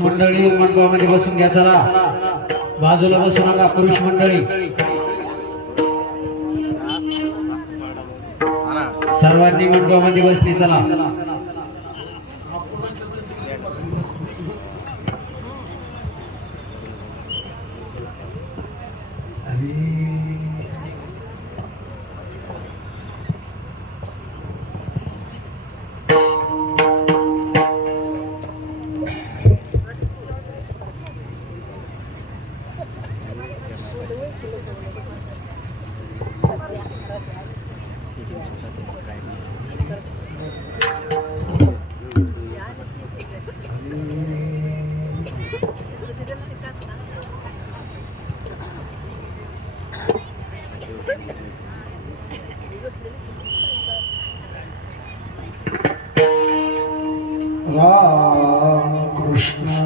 पुरुष मंडळी मंडपामध्ये बसून घ्या चला, बाजूला बसू नका पुरुष मंडळी, सर्वांनी मंडपामध्ये बसली चला। राम कृष्ण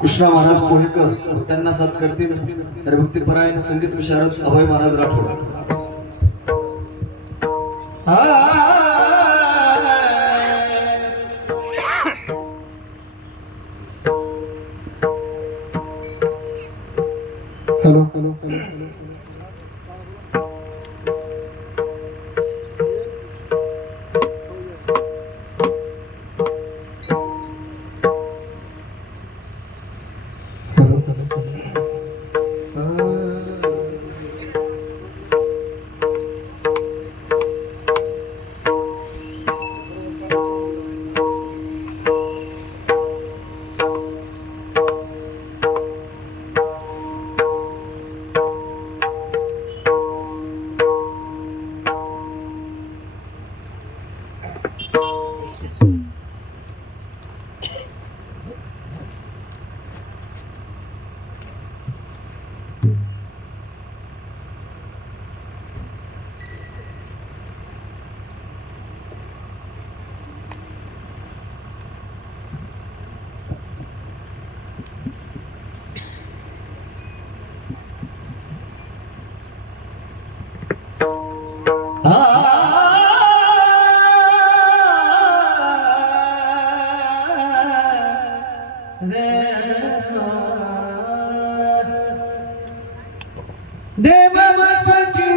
कृष्णा महाराज कोळीकर त्यांना साथ करतील हरिभक्तीपरायण संगीत विशारद Abhay Maharaj Rathod. Hello hello hello देव बसची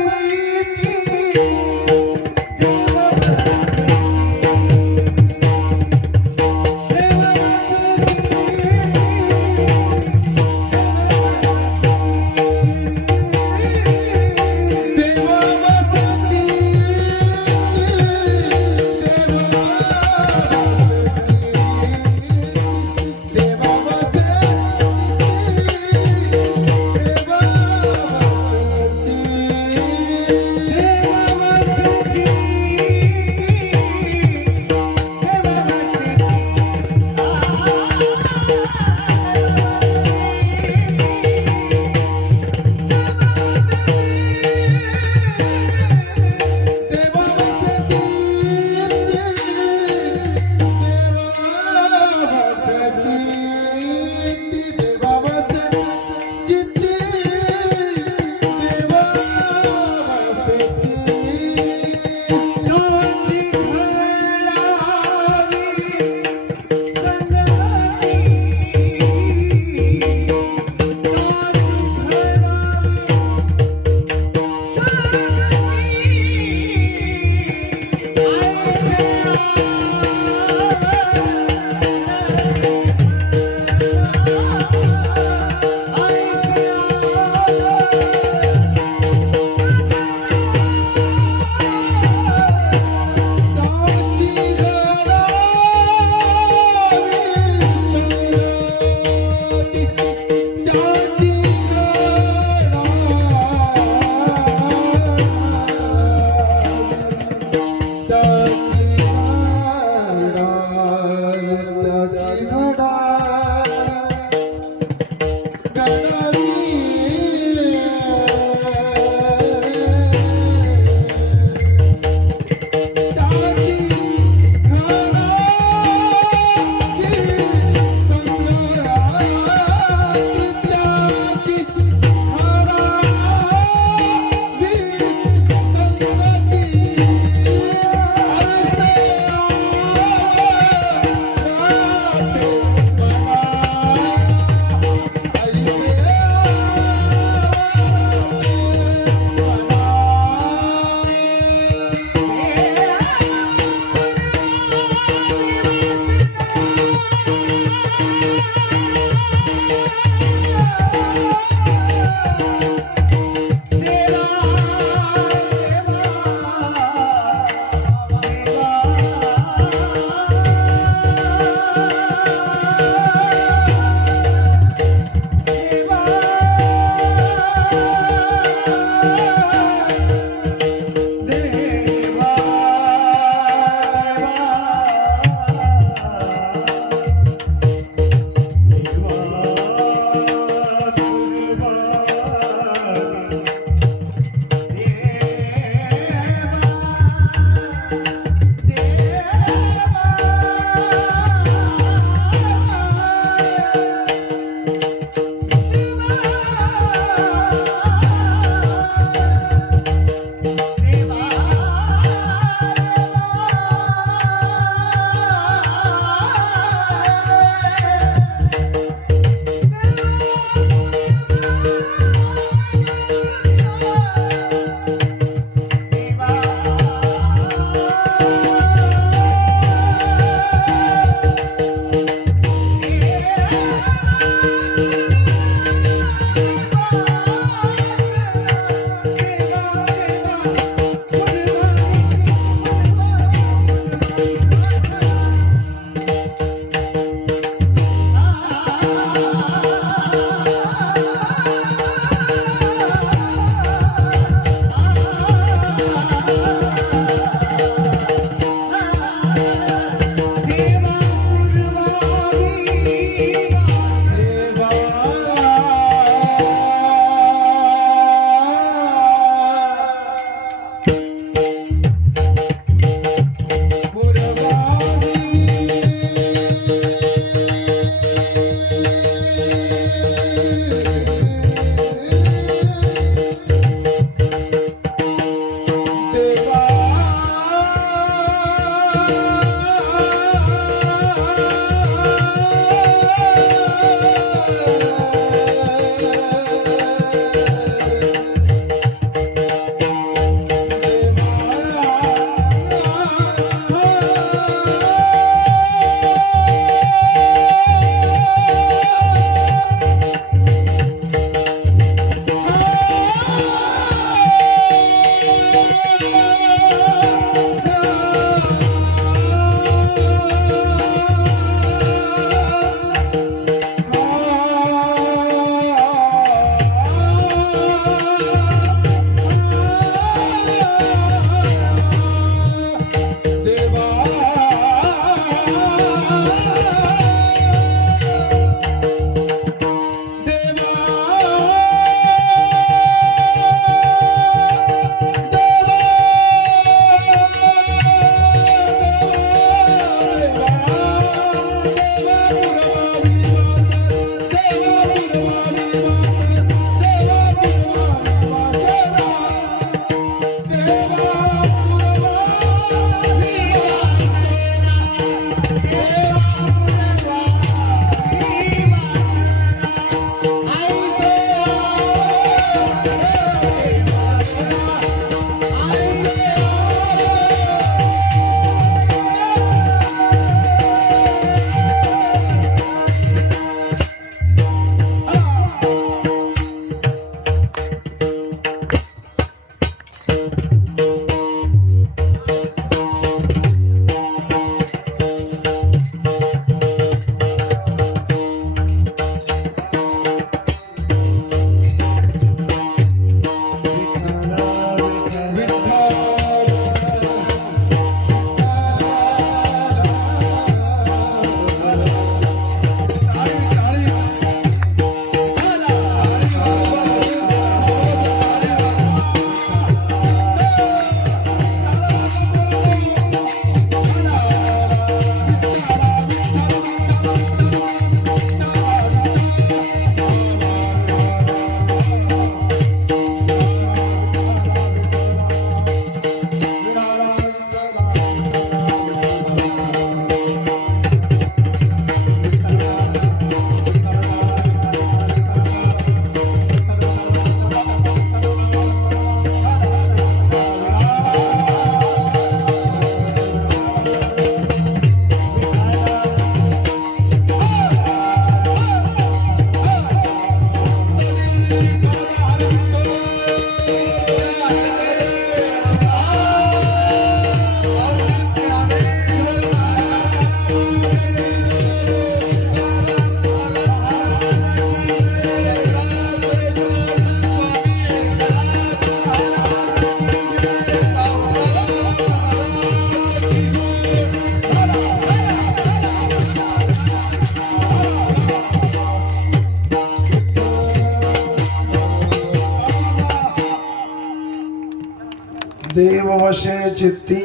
देववशे चित्ती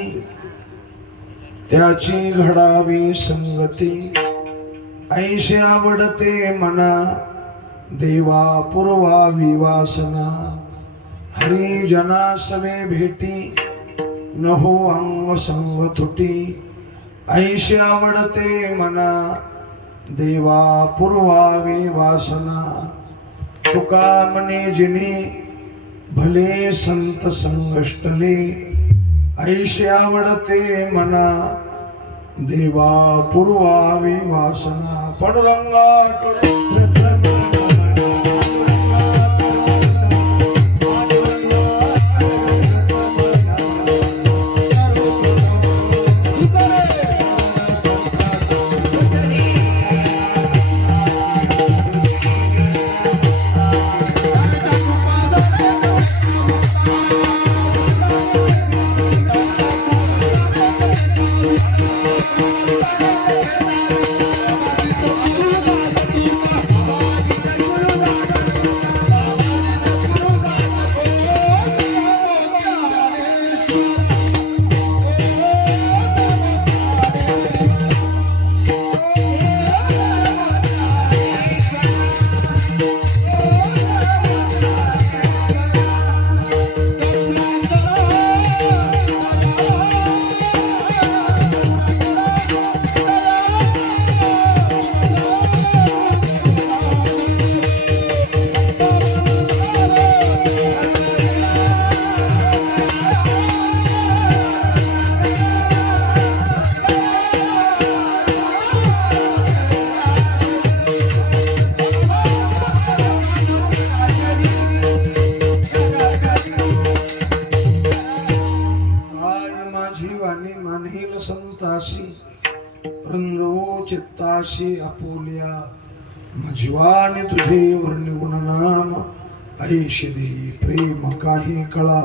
त्याची घडावी संगती ऐशी आवडते मना देवा पूर्वावी वासना हरी जना सवे भेटी नहो अंग संग तुटी ऐशी आवडते मना देवा पूर्वावी वासना तुका मने जिने भले संत संगष्टले ऐशी आवडते मना देवा पूर्वावी वासना पांडुरंगा संताशी रंगवो चित्ताशी आपुल्या मजवाने तुझे वर्णिगुण नाम ऐशी दे प्रेम काही कळा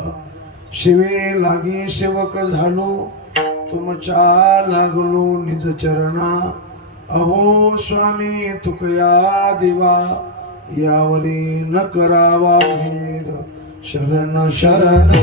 शिवे लागे सेवक झालो तुमच्या लागलो निज चरणा अहो स्वामी तुकया दिवा यावरी न करावा भेर शरण शरण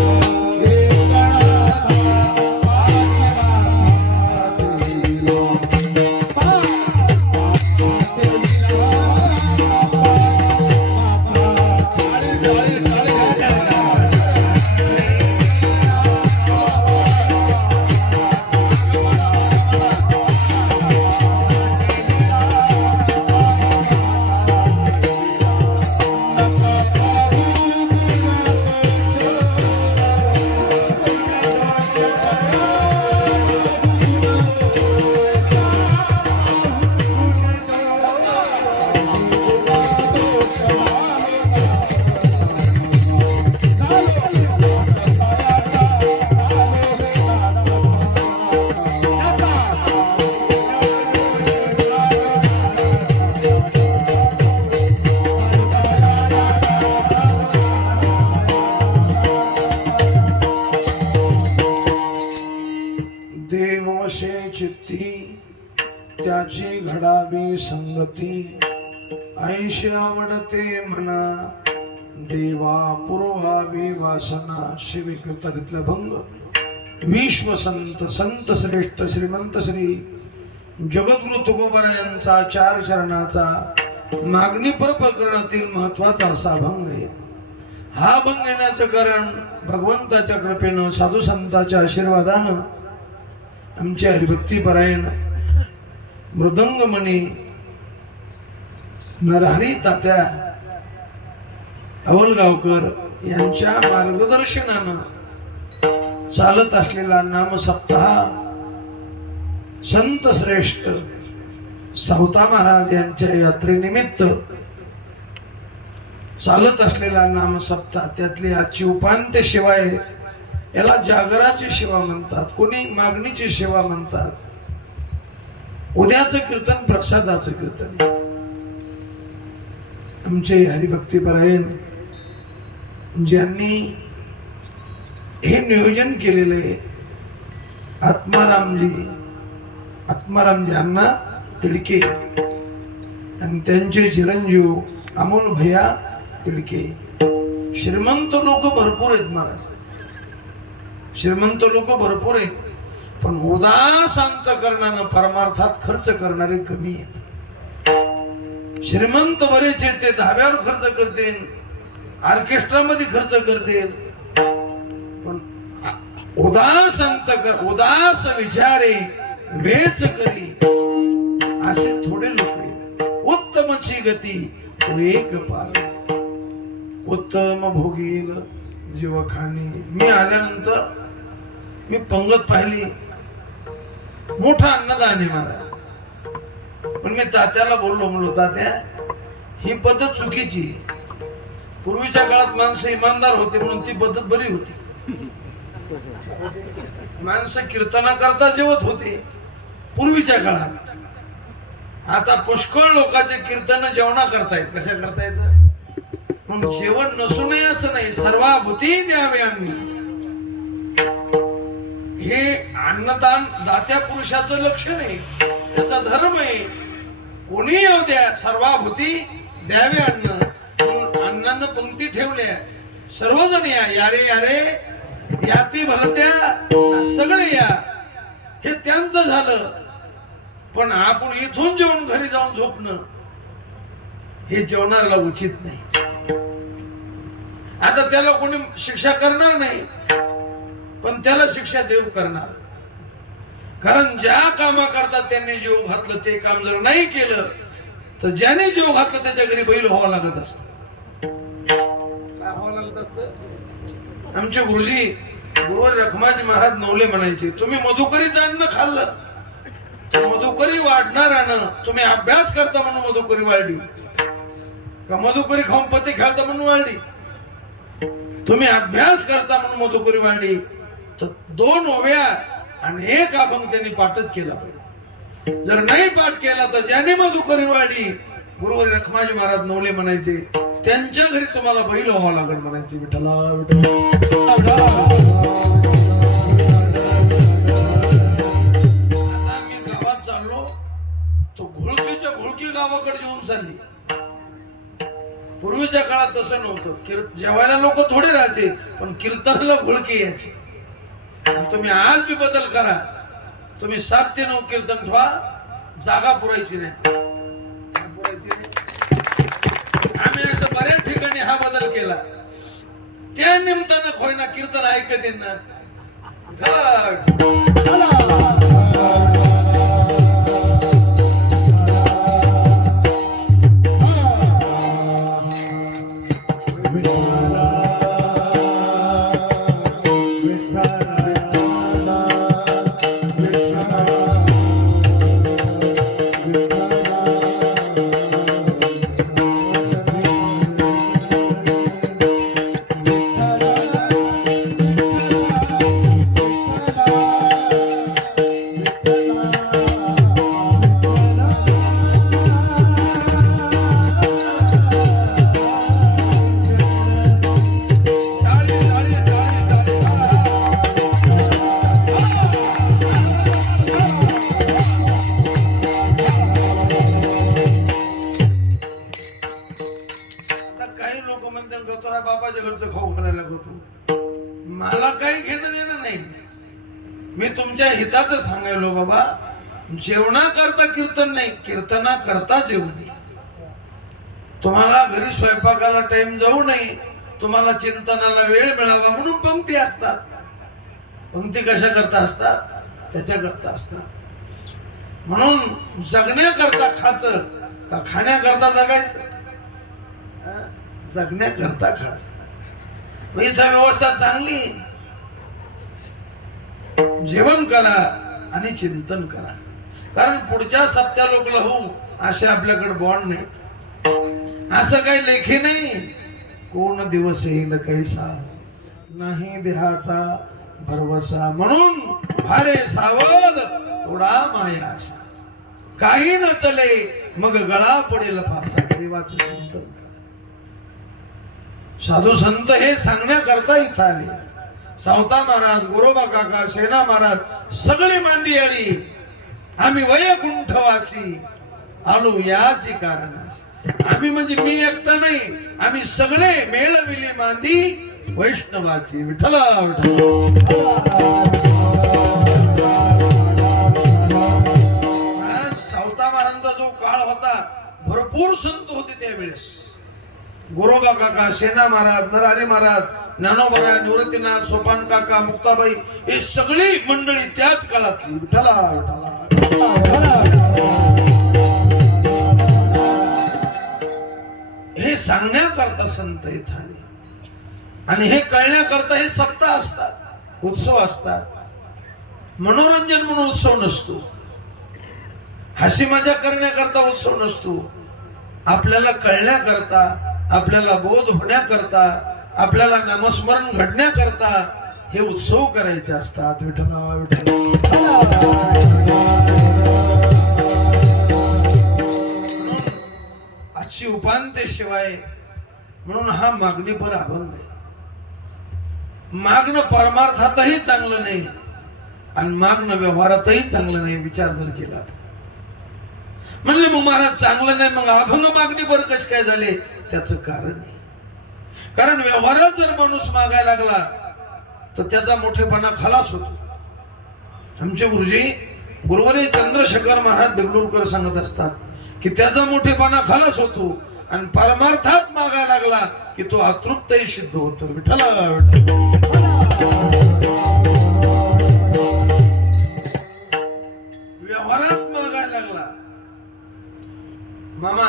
देववशे चित्ती त्याची घडावी संगती ऐशी आवडते म्हणा देवा पूर्वावी वासना शिवी करता घेतला भंग विश्व संत संत श्रेष्ठ श्रीमंत श्री जगद्गुरु तुकोबरा यांचा चार चरणाचा मागणी पर प्रकरणातील महत्वाचा असा भंग आहे. हा भंग येण्याचं कारण भगवंताच्या कृपेनं साधू संतांच्या आशीर्वादानं आमचे हरिभक्ती परायण मृदंगमणी नरहरी तात्या अवलगावकर यांच्या मार्गदर्शनानं चालत असलेला नाम सप्ताह संत श्रेष्ठ सावता महाराज यांच्या यात्रेनिमित्त चालत असलेला नाम सप्ताह त्यातली आजची उपांत्य सेवा आहे. याला जागराची सेवा म्हणतात, कोणी मागणीची सेवा म्हणतात. उद्याचं कीर्तन प्रसादाचं कीर्तन. आमचे हरिभक्तीपरायण ज्यांनी हे नियोजन केलेलं आहे आत्मारामजी अण्णा तिडके आणि त्यांचे चिरंजीव अमोल भैया तिडके. श्रीमंत लोक भरपूर आहेत महाराज, श्रीमंत लोक भरपूर आहेत, पण उदास अंतकरणानं परमार्थात खर्च करणारे कमी आहेत. श्रीमंत बरेच आहेत, ते धाब्यावर खर्च करतील, ऑर्केस्ट्रामध्ये खर्च करतील, पण उदास विचारे वेच करी असे थोडे लोक आहेत. उत्तमची गती तो एक पावे, उत्तम भोगील जीवखानी. मी आल्यानंतर मी पंगत पाहिली, मोठा अन्नदान आहे महाराज. पण मी तात्याला बोललो, म्हणलो तात्या ही पद्धत चुकीची. पूर्वीच्या काळात माणसं इमानदार होते म्हणून ती पद्धत बरी होती. माणसं कीर्तना करता जेवत होते पूर्वीच्या काळात. आता पुष्कळ लोकांचे कीर्तन जेवणा करतायत. कशा करतायत? मग जेवण नसू नये असं नाही, सर्वाभूती द्यावे आम्ही. हे अन्नदान दात्या पुरुषाचं लक्षण आहे, त्याचा धर्म आहे. कोणी येऊ द्या, सर्वाभूती द्यावे अन्न. अन्नानं पंक्ती ठेवल्या, सर्वजण या, यारे यारे याती भलत्या, सगळे या. हे त्यांचं झालं. पण आपण इथून जेवून घरी जाऊन झोपणं हे जेवणाला उचित नाही. आता त्याला कोणी शिक्षा करणार नाही, पण त्याला शिक्षा देव करणार. कारण ज्या कामा करता त्यांनी जीव घातलं ते काम जर नाही केलं तर ज्याने जीव घातलं त्याच्या घरी बैल व्हावं लागत असत. काय व्हावं लागत असत? आमचे गुरुजी गुरुवर रखमाजी महाराज नवले म्हणायचे, तुम्ही मधुकरीचं अन्न खाल्लं तर मधुकरी वाढणार अन्न. तुम्ही अभ्यास करता म्हणून मधुकरी वाढली का मधुकरी खाऊन पती खेळता म्हणून वाढली? तुम्ही अभ्यास करता म्हणून मधुकरी वाढली. तर 2 ओव्या आणि 1 अभंग त्यांनी पाठच केला पाहिजे. जर नाही पाठ केला तर ज्याने मधुकरी वाढली, गुरुवर रखमाजी महाराज नवले म्हणायचे, त्यांच्या घरी तुम्हाला बैल व्हावं लागेल म्हणायचे. विठ्ठला विठ्ठला. आता मी गावात चाललो, तो घोळकीच्या घोळकी गावाकडे येऊन चालली. पूर्वीच्या काळात तसं नव्हतं. जेवायला लोक थोडे राहायचे, पण कीर्तनाला घोळकी यायची. तुम्ही आज बी बदल करा, तुम्ही 7 ते 9 कीर्तन ठेवा, जागा पुरायची नाही. आम्ही असं बऱ्याच ठिकाणी हा बदल केला. त्या निमित्तानं होईना कीर्तन ऐकत ना. बापाच्या घरचं खाऊ खायला लागतो. मला काही घेणं देणं नाही. मी तुमच्या हिताचं सांगायलो बाबा, जेवणा करता कीर्तन नाही, कीर्तना करता जेवण. तुम्हाला घरी स्वयंपाकाला टाइम जाऊ नये, तुम्हाला चिंतनाला वेळ मिळावा म्हणून पंक्ती असतात. पंक्ती कशा करता असतात? त्याच्या करता असतात. म्हणून जगण्याकरता खायचं का खाण्याकरता जगायचं? जगण्याकरता खायचं. इथं व्यवस्था चांगली, जेवण करा आणि चिंतन करा. कारण पुढच्या सप्त्या लोकला होऊ असे आपल्याकडे बॉन्ड नाही. असं काही लेखी नाही. कोण दिवस येईल कैसा, नाही देहाचा भरवसा. म्हणून भारे सावध थोडा माया आशा. काही न चले मग गळा पडेल फासा. देवाचे चिंतन करा. साधू संत हे सांगण्याकरता इथं आले. सावता महाराज, गोरोबा काका, सेना महाराज सगळे मांदी आली. आम्ही वैकुंठवासी आलो याची कारण. आम्ही म्हणजे मी एकटा नाही, आम्ही सगळे मेळविली मांदी वैष्णवाची विठ्ठला विठ्ठला. सावता महाराजांचा जो काळ होता भरपूर संत होते त्यावेळेस. गोरोबा काका, शेना महाराज, नरहरी महाराज, ज्ञानोबा, निवृत्तीनाथ, सोपान काका, मुक्ताबाई हे सगळी मंडळी त्याच काळातली. विठ्ठला विठ्ठला. हे सांगण्याकरता संत इथं आणि हे कळण्याकरता हे सप्ताह असतात, उत्सव असतात. मनोरंजन म्हणून उत्सव नसतो, हसी मजा करण्याकरता उत्सव नसतो. आपल्याला कळण्याकरता, आपल्याला बोध होण्याकरता, आपल्याला नामस्मरण घडण्याकरता हे उत्सव करायचे असतात. विठ्ठला विठ्ठला. आजची उपांत्य शिवाय म्हणून हा मागणीपर अभंग आहे. मागणं परमार्थातही चांगलं नाही आणि मागणं व्यवहारातही चांगलं नाही. विचार जर केला म्हणले मग महाराज चांगलं नाही, मग अभंग मागणीपर कसे काय झाले? त्याचं कारण आहे. कारण व्यवहारात जर माणूस मागायला लागला तर त्याचा मोठेपणा खलास होतो. आमचे गुरुजी गुरुवारी चंद्रशेखर महाराज देगलूरकर सांगत असतात की त्याचा मोठेपणा खलास होतो आणि परमार्थात मागायला लागला की तो अतृप्तही सिद्ध होतो. विठ्ठला व्यवहारात मागायला लागला. मामा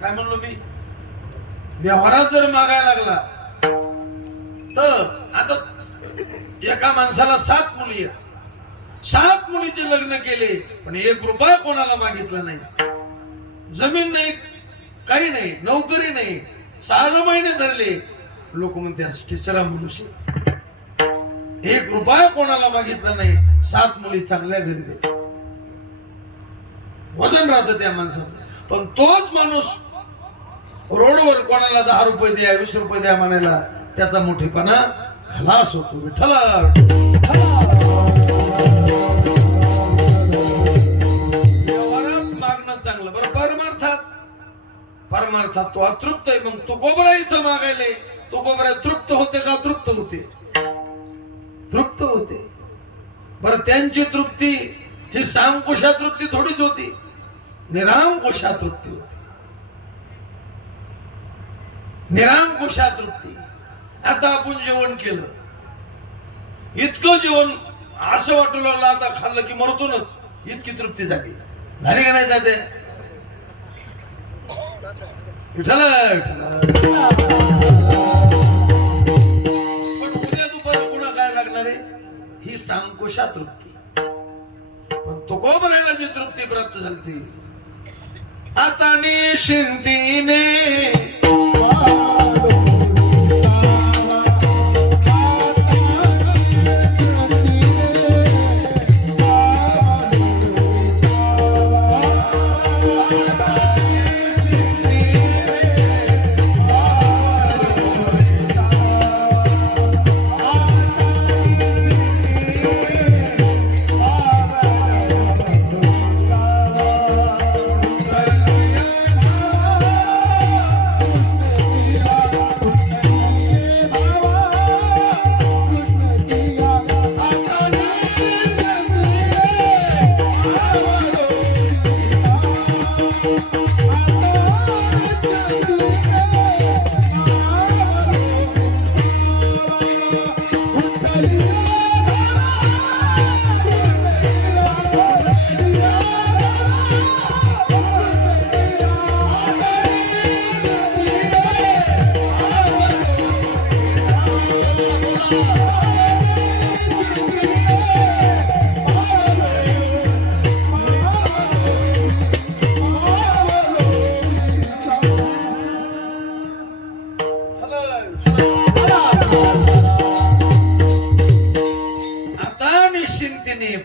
काय म्हणलो मी? व्यवहारात जर मागायला लागला तर आता एका माणसाला 7 मुली आहेत, 7 मुलीचे लग्न केले पण 1 रुपया कोणाला मागितला नाही. जमीन नाही, काही नाही, नोकरी नाही, 6 महिने धरले. लोक म्हणते तिसरा मनुष्य. 1 रुपया कोणाला मागितला नाही, 7 मुली चांगल्या घरी दे. वजन राहतं त्या माणसाचं. पण तोच माणूस रोडवर कोणाला 10 रुपये द्या, 20 रुपये द्या म्हणायला त्याचा मोठेपणा खलास होतो. विठ्ठला व्यवहारात मागणं चांगलं. बरं परमार्थात तो अतृप्त आहे. मग तो गोबरा इथं मागायले, तो गोबरा तृप्त होते का? तृप्त होते, तृप्त होते. बरं त्यांची तृप्ती ही सामकुशा तृप्ती थोडीच होती, निरामकुशा तृप्ती होती. निरामकुशा तृप्ती. आता आपण जेवण केलं, इतकं जेवण असं वाटू लागलं आता खाल्लं की मरतोच, इतकी तृप्ती झाली. झाली का नाही जाते? विठ्ठला विठ्ठला. पण उद्या दुपार पुन्हा काय लागणार आहे? ही सामकुशा तृप्ती. पण तो कोबऱ्याला जी तृप्ती प्राप्त झाली ती आता निश्चिंतीने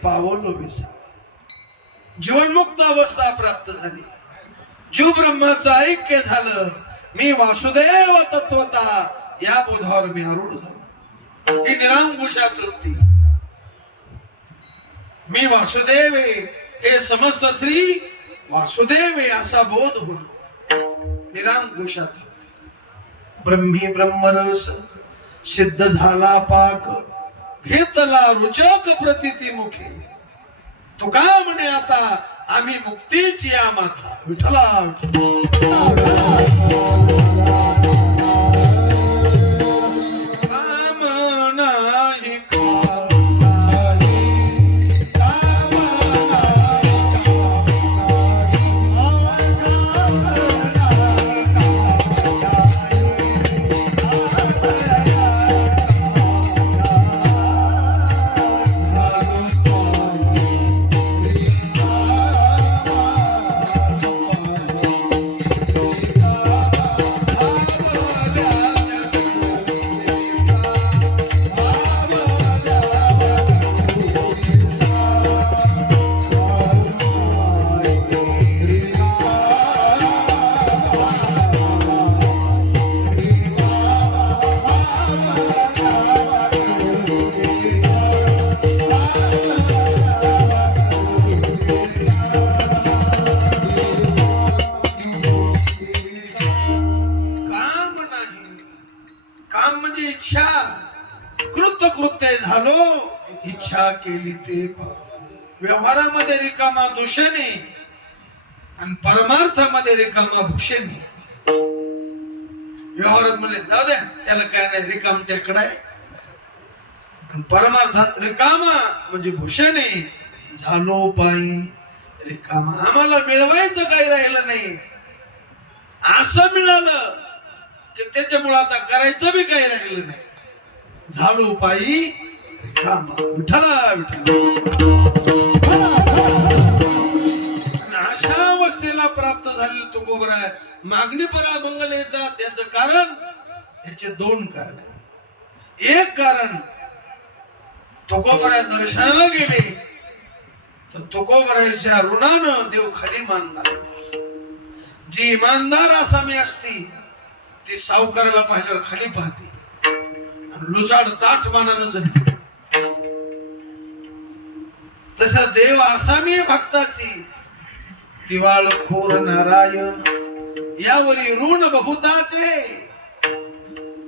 पावलो विसावा. जीवनमुक्त अवस्था प्राप्त झाली. जीव ब्रह्माचं ऐक्य झालं. मी वासुदेव तत्वता या बोधावर मी आरूढ झालो. ही निरांकुशा तृप्ती. मी वासुदेव हे समस्त श्री वासुदेव असा बोध होतो. निरांकुशा तृप्ती. ब्रह्मी ब्रह्मरस सिद्ध झाला पाक घेतला रुचक प्रतिती मुखे तुका म्हणे आता आम्ही मुक्तीची या माथा विठ्ठला काम नाही इच्छा कृत्य झालो इच्छा केली ते व्यवहारामध्ये रिकामा दूषणे आणि परमार्थामध्ये रिकामा भूषणे व्यवहारात म्हणले जाऊ द्या त्याला काय नाही रिकाम त्याकडे आहे परमार्थात रिकामा म्हणजे भूषणे झालो पायी रिकामा आम्हाला मिळवायचं काही राहिलं नाही असं मिळालं की त्याच्यामुळे आता करायचं बी काही राहिलं नाही झालो पायी रिकामा विठ्ठला अशा अवस्थेला प्राप्त झालेलं तुकोबर आहे मागणी परा मंगल येतात त्याचं कारण याचे दोन कारण एक कारण तुकोबरा दर्शनाला गेले तर तुकोबराच्या ऋणानं देव खाली मान घालायचा जी इमानदार आसामी असती ती सावकाराला पाहिल्यावर खाली पाहते लुचाड ताठ मानानं जगते तसा देव आसामी भक्ताची तिवाळ खोर नारायण यावरी ऋण बहुताचे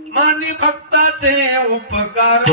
मानी भक्ताचे उपकार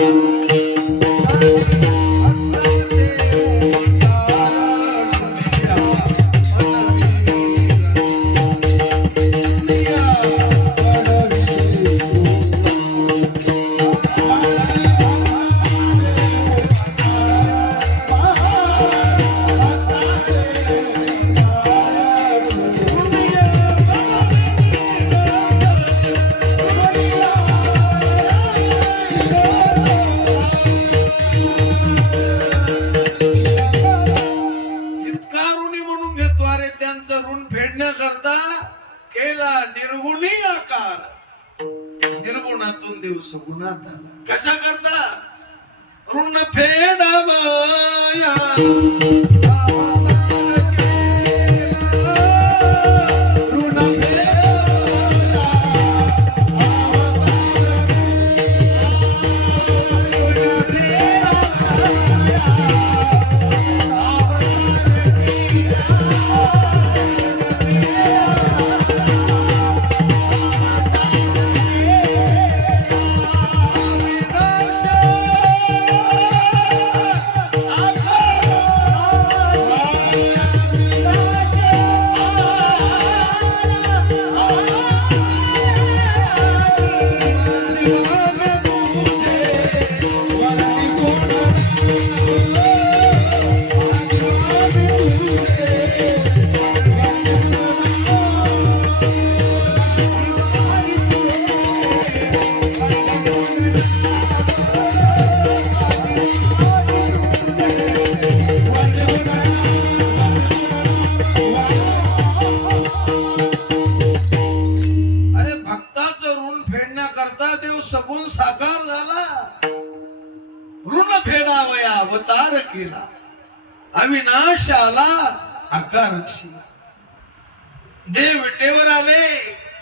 निर्गुणातून देव सगुणात आला कशा करता ऋण फेडावया सगुण साकार झाला ऋण फेडावया अवतार केला अविनाश आला आकाराशी देव विटेवर आले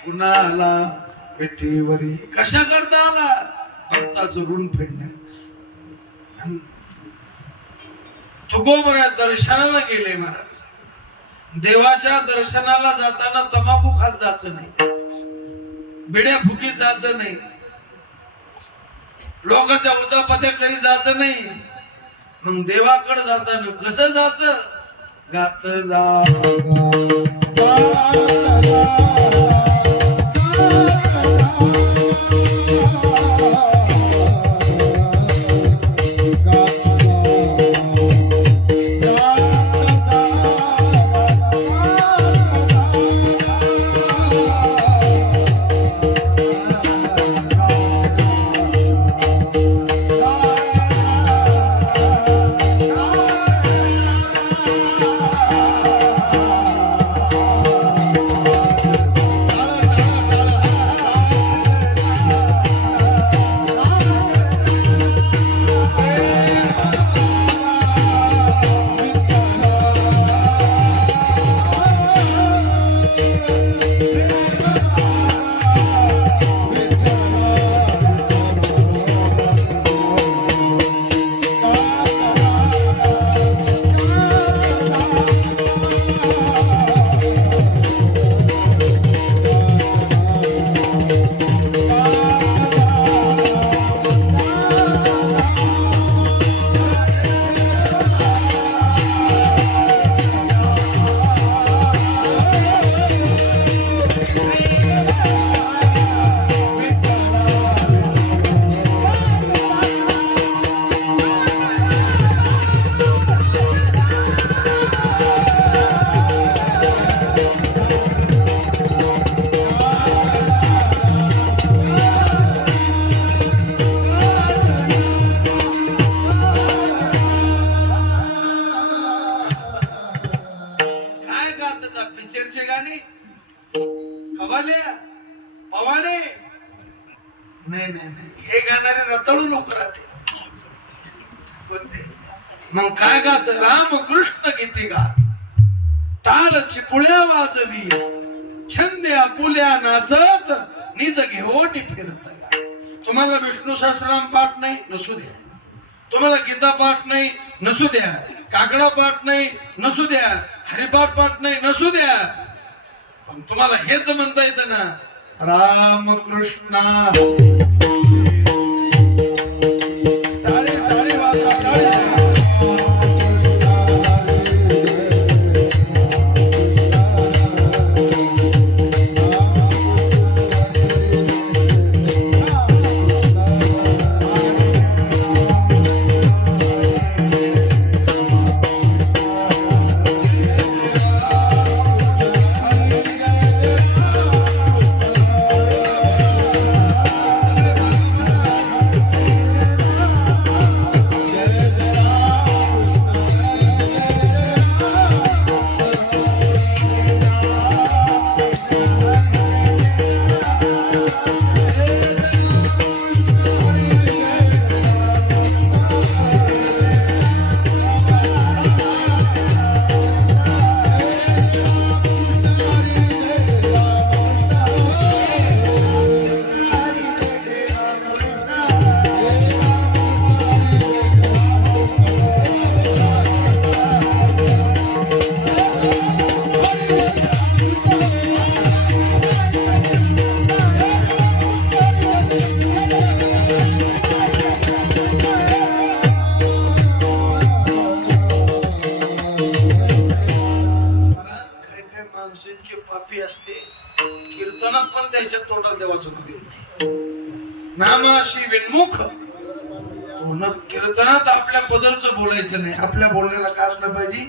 पुन्हा आला विटेवरी कशा करता आला भक्ताचं ऋण फेडण्या तुकोबरा दर्शनाला गेले महाराज देवाच्या दर्शनाला जाताना तंबाखू खात जायचं नाही बिड्या फुकीत जायचं नाही, लोकांच्या उचापत्या करी जायचं नाही. मग देवाकडे जाताना कसं जायचं? गात पिक्चरचे गाणे, कवाल्या, पवाडे, नाही नाही नाही, हे गाणारे रताळू लोक राहते. मग काय गाच? रामकृष्ण गीते गा, टाळ चिपुळ्या वाजवी, छंद्या पुल्या नाचत, निज घेऊन फिरत. तुम्हाला विष्णू सहस्रनाम पाठ नाही नसू द्या, तुम्हाला गीता पाठ नाही नसू द्या, काकडा पाठ नाही नसू द्या, हरिपाठ पाठ नाही नसू द्या, पण तुम्हाला हेच म्हणता येतं ना, रामकृष्ण. टाळे टाळे वाजवा, टाळे. इतके पापी असते, कीर्तनात पण त्याच्या तोंडात देवाचं नाही. नामाशी विन्मुख, कीर्तनात आपल्या पदरचं बोलायचं नाही, आपल्या बोलण्याला काय असलं पाहिजे?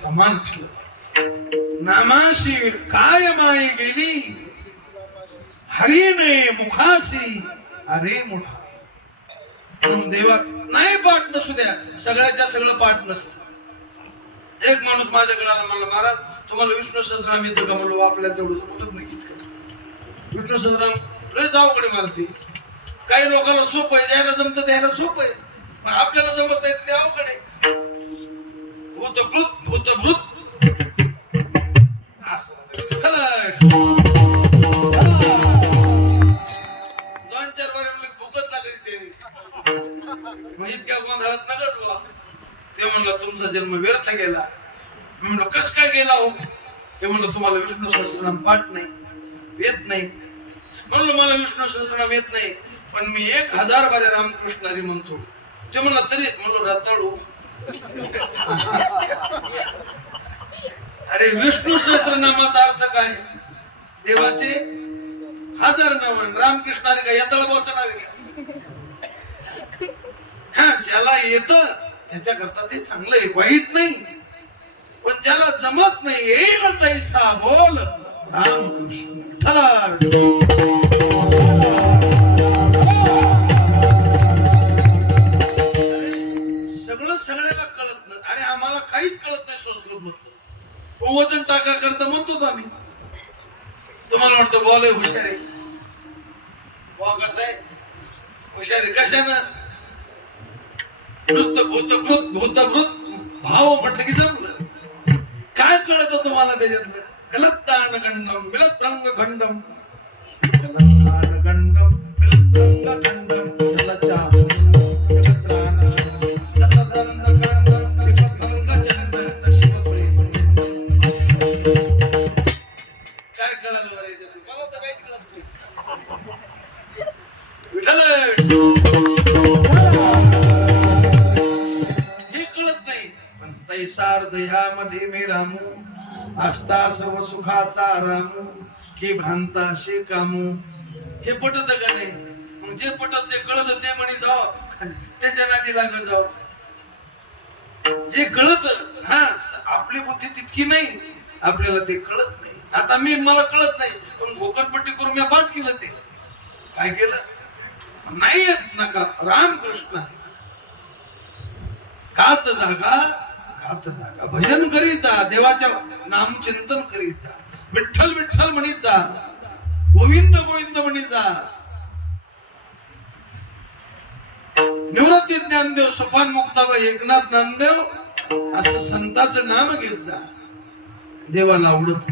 प्रमाण असलं पाहिजे. नामाशी काय माई गेली, हरिणे मुखासी अरे मोठा. देवा नाही पाठ नसू द्या, सगळ्याच्या सगळं पाठ नसतं. एक माणूस माझ्याकडे आला, म्हणला महाराज तुम्हाला विष्णू सहस्रनाम येतं का? म्हणलो आपल्याला तेवढं जमतच नाही. विष्णू सहस्रनाम लय जावकडे मारते. काही लोकांना सोपं आहे, द्यायला जमतं द्यायला सोपं आहे, पण आपल्याला जमत नाही ते अवघड आहे. भूतकृत भूतभृत असं 2-4 बार भूकत लागली ते. मग इतक्या गोंधळात नगत बुवा. ते म्हणलं तुमचा जन्म व्यर्थ गेला. म्हणलं कस काय गेला हो? ते म्हणलं तुम्हाला विष्णू सहस्रनाम पाठ नाही, येत नाही. म्हणलं मला विष्णू सहस्रनाम येत नाही, पण मी 1000 बारे रामकृष्ण हरी म्हणतो. ते म्हणला तरी म्हणलो रताळू. अरे विष्णू सहस्रनामाचा अर्थ काय? देवाचे 1000 नाव. रामकृष्ण हरी काय यतळबाचं नाव आहे? हा, ज्याला येत त्याच्याकरता ते चांगलं आहे, वाईट नाही. पण ज्याला जमत नाही, येईल तैसा बोल रामकृष्ण विठ्ठल. सगळं सगळ्याला कळत नाही. अरे आम्हाला काहीच कळत नाही संस्कृत मधलं. वजन टाका करता म्हणतो आम्ही. तुम्हाला वाटतं बॉल आहे हुशार आहे. बॉ कसा आहे हुशार आहे कशानं? नुसतं भूतभृत भाव म्हटलं की जमलं. काय कळत तुम्हाला त्याच्यातलं? गलत्तान गंडम विलत रंग खंडम, गलत्तान गंडम विलत रंग खंडम, जलचा जगत्राना रसदंद गंडम विपत रंग चंदन शिवप्रेम. काय कळालं बरं इथे? काय होतं काही कळत नाही. विठ्ठल हे कळत नाही. पण तैसार दह्यामध्ये मी रामू, आस्था सर्व सुखाचा रामू, की भ्रांताशी कामू. हे पटत का नाही? मग जे पटत ते कळत ते म्हणे जाव, त्याच्या नादी लागत जाव. जे कळत, हा आपली बुद्धी तितकी नाही, आपल्याला ते कळत नाही. आता मला कळत नाही, पण घोकरपट्टी करून मी पाठ केलं. ते काय केलं? नाही येत नका रामकृष्ण खात जागा, खात जागा भजन करीत जा, देवाच्या नामचिंतन करीत जा, विठ्ठल विठ्ठल म्हणीत जा, गोविंद गोविंद म्हणीत जा. निवृत्ती ज्ञानदेव, सोपान मुक्ताबाई, एकनाथ नामदेव असं संताचं नाम घेत जा. देवाला आवडत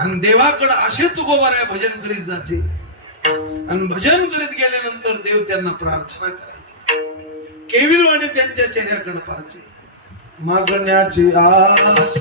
आणि देवाकडे असे तुकोबार आहे भजन करीत जायचे. आणि भजन करीत गेल्यानंतर देव त्यांना प्रार्थना करायची. केविलवाणी त्यांच्या चेहऱ्याकडे पाहायचे. मागण्याची आस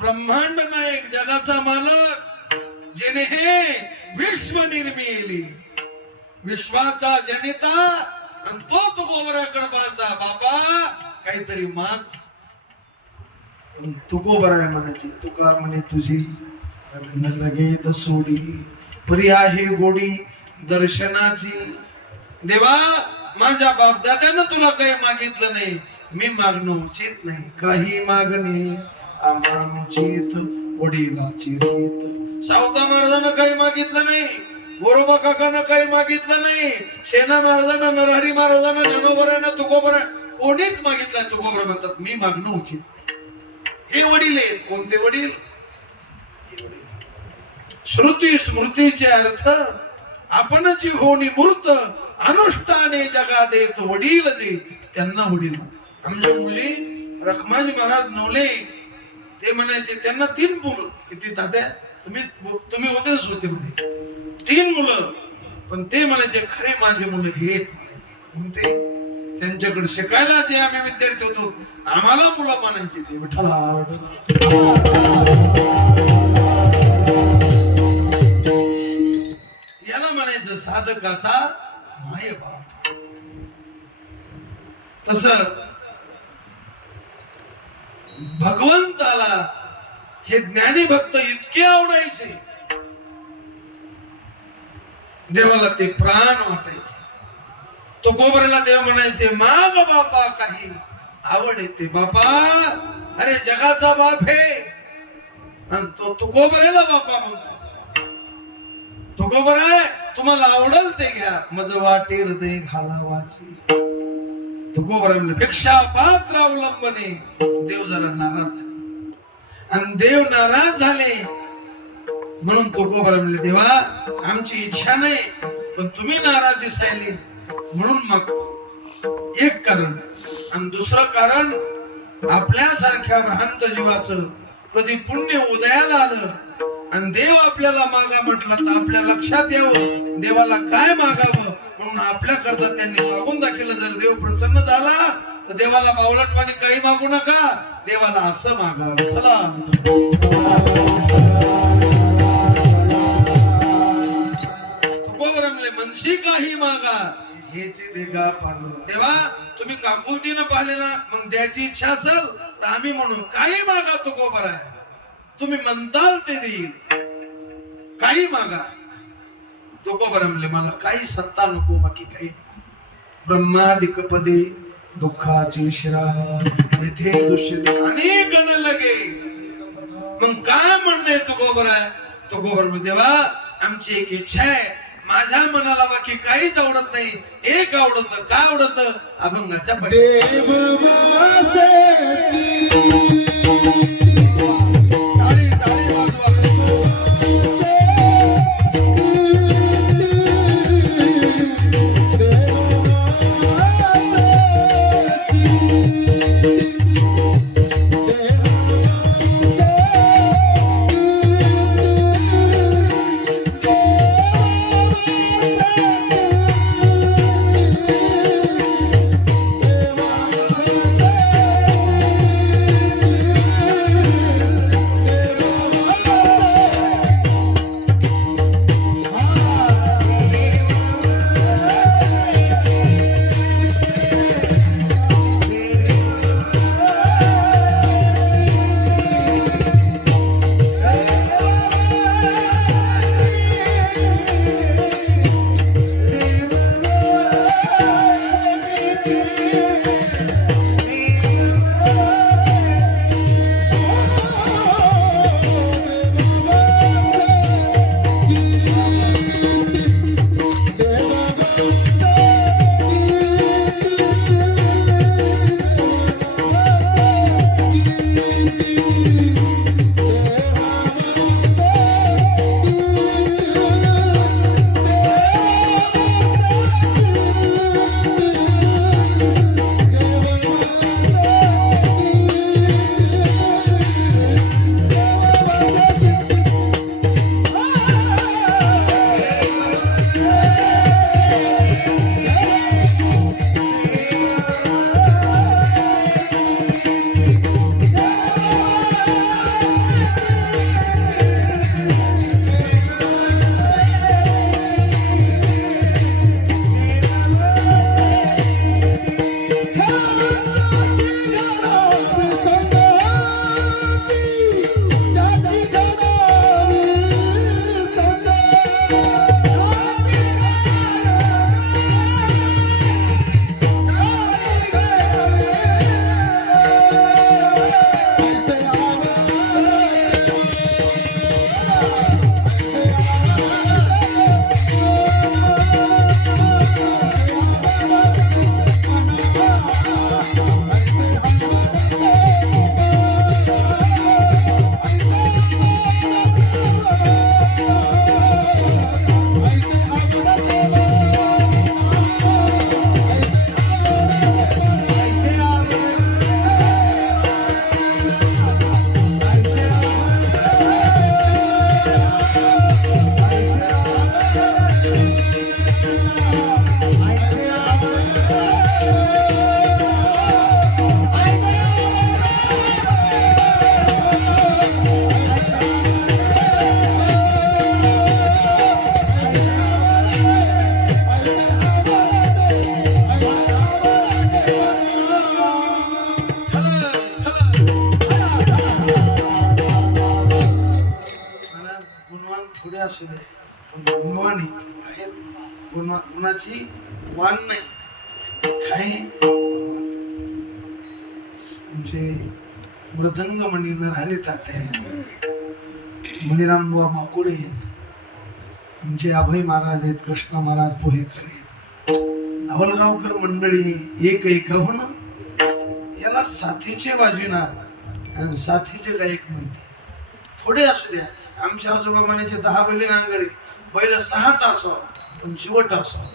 ब्रह्मांड नायक जगाचा मालक जिने हे विश्व निर्मिली, विश्वाचा जनिता, आणि तो तुकोबराकडे पाहता. बाबा काहीतरी माग. तुकोबरा म्हणायची. तुका म्हणे तुझी न लगे दसोडी, परी आहे गोडी दर्शनाची. देवा माझ्या बापदाद्यानं तुला काही मागितलं नाही, मी मागणं उचित नाही. काही मागणे आमानुचित वडिलाची रीत. सावता महाराजांना काही मागितलं नाही, गोरोबा काकांना काही मागितलं नाही, सेना महाराजांना, नरहरी महाराजांना, ज्ञानोबरांना, तुकोबरा कोणीच मागितलं. तुकोबरा म्हणतात मी मागणं उचित. हे वडील आहेत. कोणते वडील? श्रुती स्मृतीचे अर्थ आपणची होणी मूर्त, अनुष्ठाने जगा देत वडील दे, त्यांना वडील. आमच्या मुली रखमाजी महाराज नवले ते म्हणायचे, त्यांना 3 मुलं. किती तात्या? तुम्ही होते ना श्रुतीमध्ये? 3 मुलं. पण ते म्हणायचे खरे माझे मुलं हे म्हणायचे. त्यांच्याकडे शिकायला जे आम्ही विद्यार्थी होतो, आम्हाला मुलं मानायचे ते. विठ्ठला याला म्हणायचं साधकाचा माय बाप. तस भगवंताला हे ज्ञानी भक्त इतके आवडायचे, देवाला ते प्राण वाटायचे. तुकोबऱ्याला देव म्हणायचे माग बापा काही आवड येते. बापा अरे जगाचा बाप हे, आणि तो तुकोबऱ्याला बापा म्हणतो. तुकोबरा तुम्हाला आवडल ते घ्या, मज वाटेर ते घालावाची. तुकोबरा म्हणले भिक्षा पात्र अवलंबने देव जरा नाराज झाले आणि देव नाराज झाले म्हणून तुकोबरा म्हणले देवा आमची इच्छा नाही पण तुम्ही नाराज दिसायले म्हणून मागतो एक कारण आणि दुसरं कारण आपल्यासारख्या भ्रांत जीवाचं कधी पुण्य उदयाला आलं आणि देव आपल्याला मागा म्हटलं तर आपल्या लक्षात यावं देवाला काय मागावं म्हणून आपल्या करता त्यांनी मागून दाखवलं. जर देव प्रसन्न झाला तर देवाला बावळटवाणी काही मागू नका, देवाला असं मागावं. चला तुकोबरा म्हणले मनशी काही मागा हेची देगा पांडुरंग. देवा तुम्ही काकुलतीनं पाहिले ना मग द्यायची इच्छा असेल तर आम्ही म्हणू काही मागा तुकोबरा आहे, तुम्ही म्हणताल ते देईल, काही मागा. तुकोबरा म्हणले मला काही सत्ता नको बाकी काही. ब्रह्मादिक पदे दुःखाची शिरा येथे दुष्य अनेक न लगे. मग काय म्हणणे तुकोबरा आहे? तुकोबरा म्हणले देवा आमची एक इच्छा आहे, माझ्या मनाला बाकी काहीच आवडत नाही, एक आवडत. काय आवडत? अभंगाच्या असू दे गुणवान आहेत, गुणाची वाण नाही. काय म्हणजे मृदंग म्हणीनं हरे ताते मुनिराम बुवा माकुडे म्हणजे अभय महाराज आहेत, कृष्ण महाराज पोहेकर आहेत, नवलगावकर मंडळी एक होण याला साथीचे वाजविणार आणि साथीचे गायक म्हणते. थोडे असू द्या, आमच्या आजोबा म्हणायचे 10 बैली नांगरे, बैल 6च असावा पण चिवट असावा.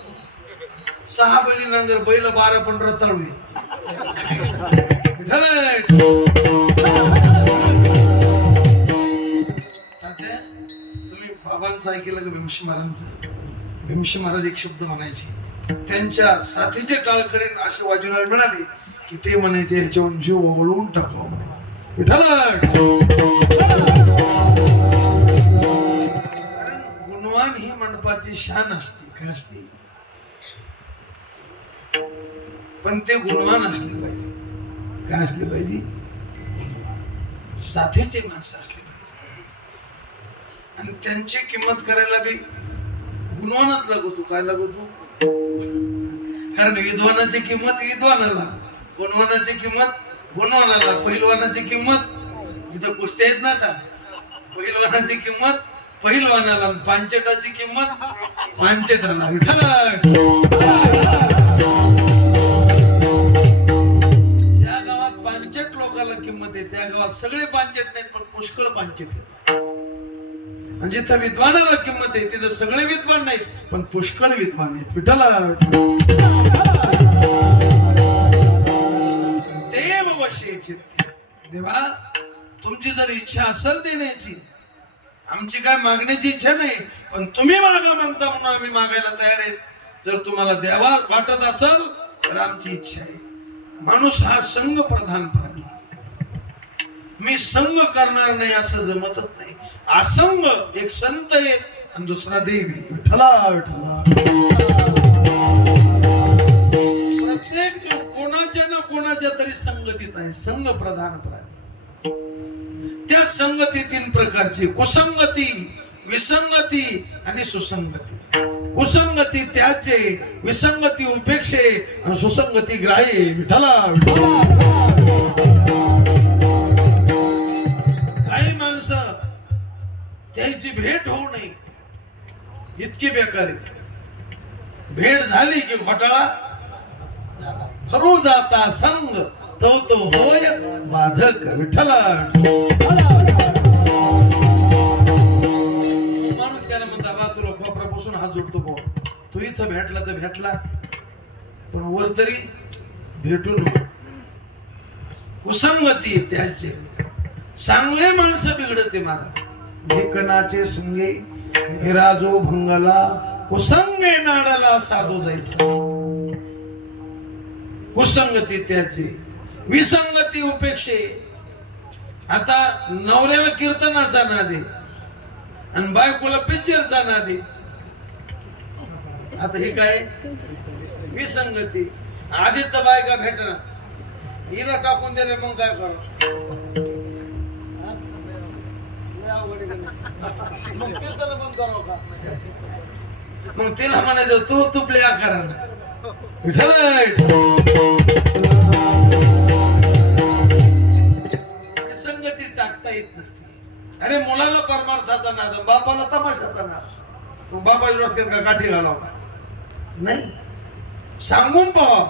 6 बैली नांगर, बैल 12-15 तळवी. तुम्ही बाबांचं ऐकलं का? भीमशी महाराजांचं. भीमशी महाराज एक शब्द म्हणायचे, त्यांच्या साथीचे टाळ करेन असे वाजवणार मिळाले की ते म्हणायचे ह्याच्यावर जीव ओळवून टाकावं. गुणवान ही मंडपाची शान असते. काय असते? पण ते गुणवान असले पाहिजे. काय असले पाहिजे? साथीचे माणसं असले पाहिजे. आणि त्यांची किंमत करायला बी गुणवानात लागतो. काय लागतो? कारण विद्वानाची किंमत विद्वानाला, गुणवानाची किंमत गुणवानाला, पहिलवानाची किंमत इथं कुस्ती आहेत ना आता, पहिलवानाची किंमत पहिलवानाला, पांचटाची किंमत पांचटाला. ज्या गावात पांचट लोकांना किंमत आहे त्या गावात सगळे पांचट नाहीत पण पुष्कळ पांचट आहेत. आणि जिथं विद्वानाला किंमत आहे तिथं सगळे विद्वान नाहीत पण पुष्कळ विद्वान आहेत. विठ्ठला देव वशे देवा, तुमची जर इच्छा असेल देण्याची, आमची काय मागण्याची इच्छा नाही, पण तुम्ही मागता म्हणून आम्ही मागायला तयार आहेत. जर तुम्हाला द्यावा वाटत असेल तर आमची इच्छा आहे. माणूस हा संघ प्रधान प्राणी. मी संघ करणार नाही असं जमतच नाही. असंग एक संत आहे आणि दुसरा देव आहे. विठ्ठला विठ्ठला. प्रत्येक कोणाच्या ना कोणाच्या तरी संगतीत आहे. संघ प्रधान प्राणी. त्या संगती 3 प्रकारची: कुसंगती, विसंगती आणि सुसंगती. कुसंगती त्याचे, विसंगती उपेक्षे आणि सुसंगती ग्राह्य. विठ्ठला काही माणसं त्याची भेट होऊ नये इतकी बेकार आहे. भेट झाली की घोटाळा झाला. फरू जाता संग तो होय बाधक. विठ्ठला माणूस त्याला म्हणता बा तुला खोपरापासून हात जोडतो भाऊ, तू इथं भेटला तर भेटला पण वर तरी भेटू नको. कुसंगती त्याचे. चांगले माणसं बिघडते मला. ढेकणाचे संगे विराजो भंगला, कुसंगे नाडला साधू जायचा. कुसंगती त्याची, विसंगती उपेक्षे. आता नवऱ्याला कीर्तनाचा नादे आणि बायकोला पिक्चरचा नादे. आता हे काय विसंगती. आधी तर बायका भेटणार, हिला टाकून दिले मग काय करा? मग कीर्तन बंद करावं का? मग तिला म्हणायचं तू तुपले आकारानं. संगती टाकता येत नसते. अरे मुलाला परमार्थाचा नाद, बापाला तमाशाचा नाद. मग बाबा विरोध का काठी घालावा? नाही, सांगून पाहा.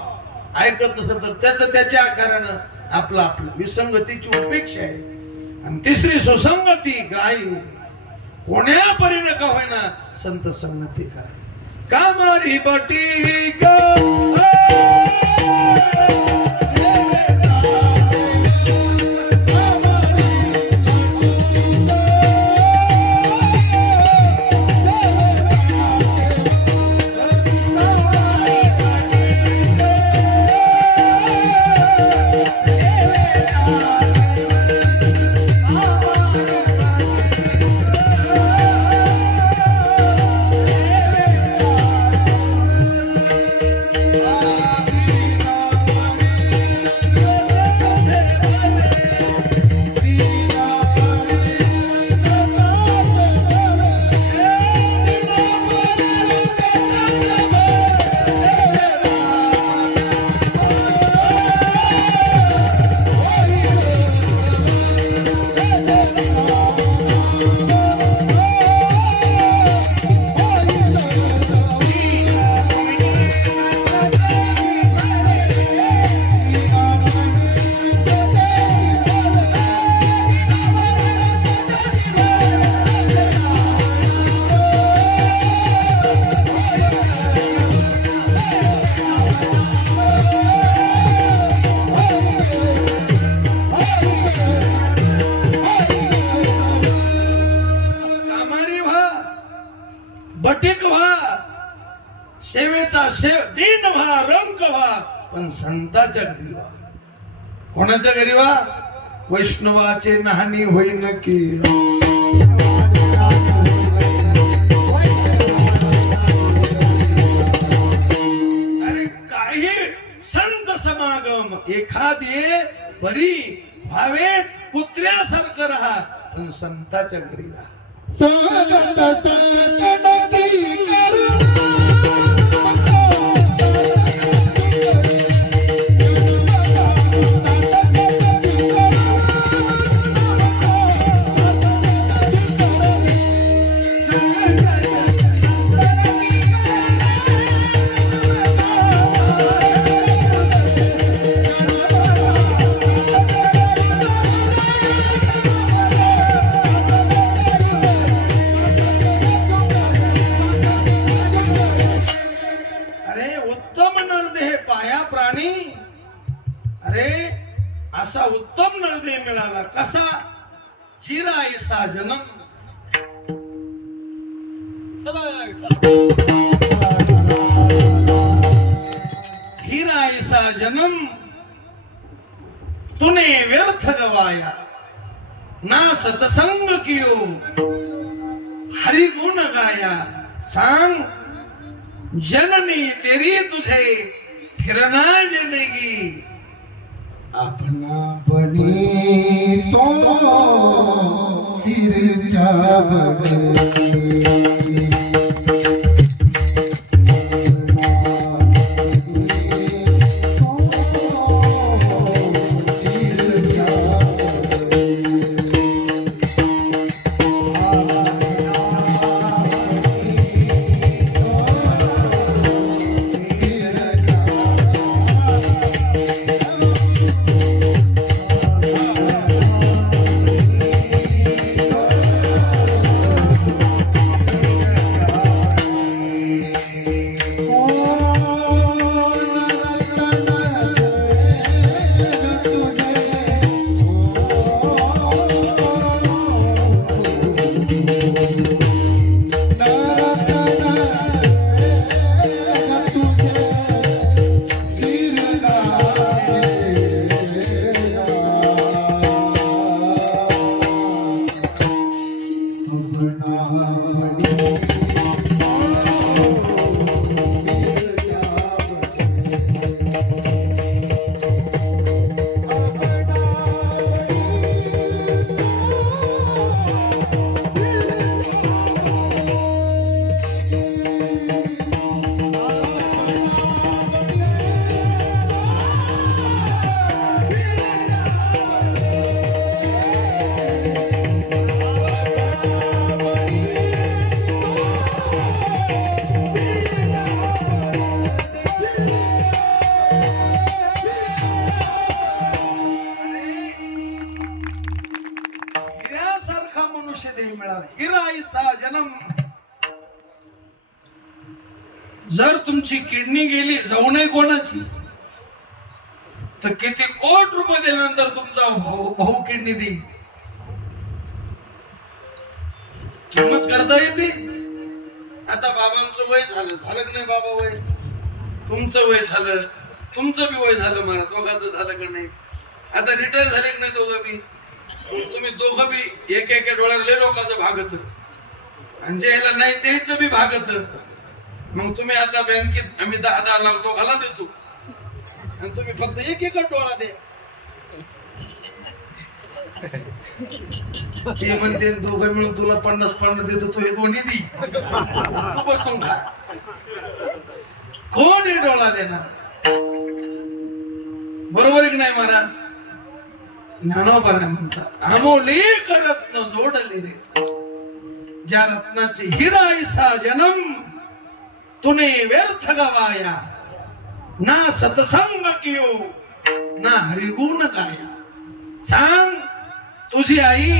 ऐकत नसेल तर त्याचं त्याच्या आकारानं आपलं आपलं. विसंगतीची उपेक्षा आहे. आणि तिसरी सुसंगती ग्राह्य. कोण्या परीने का होईना संत संगती करा. कामारी बटी असे दिन व्हा रंक व्हा पण संताच्या घरी व्हा. कोणाच्या घरी व्हा? वैष्णवाचे नाहनी होईन की अरे काही संत समागम एखादे बरी भावेत कुत्र्यासारखं राहा पण संताच्या घरी राहा. असा उत्तम नरदेह मिळाला कसा? हिरा ऐसा जन्म. हिरा ऐसा जन्म तूने व्यर्थ गवाया ना सत्संग कियो हरि गुण गाया. सांग जननी तेरी तुझे फिरना जनेगी. अपना बने तो फिर क्या बने. जर तुमची किडनी गेली जाऊ नये कोणाची तर किती कोट रुपये दिल्यानंतर तुमचा भाऊ किडनी देईल. किंमत करता येते. आता बाबांचं वय झालं की नाही? बाबा वय, तुमचं वय झालं, तुमचं बी वय झालं, मला दोघांचं झालं का नाही? आता रिटायर झाले की नाही दोघं बी? तुम्ही दोघं बी एक एका डोळ्याला लय लोकांचं भागत आणि ज्याला नाही त्याच बी भागत. मग तुम्ही आता बँकेत आम्ही 10-10 लाख दोघाला देतो आणि तुम्ही फक्त एक डोळा दे. ते म्हणते दोघं मिळून तुला 50-50 देतो, तू हे दोन्ही दी, तू बसून खा. कोण हे डोळा देणार? बरोबर आहे की नाही महाराज? ज्ञानोबा म्हणतात आमोले रत्न जोडले रे, ज्या रत्नाचे हिरा ऐसा जन्म तूने व्यर्थ गवाया. ना सत्संग कियो ना हरिगुण गाया. सांग तुझी आई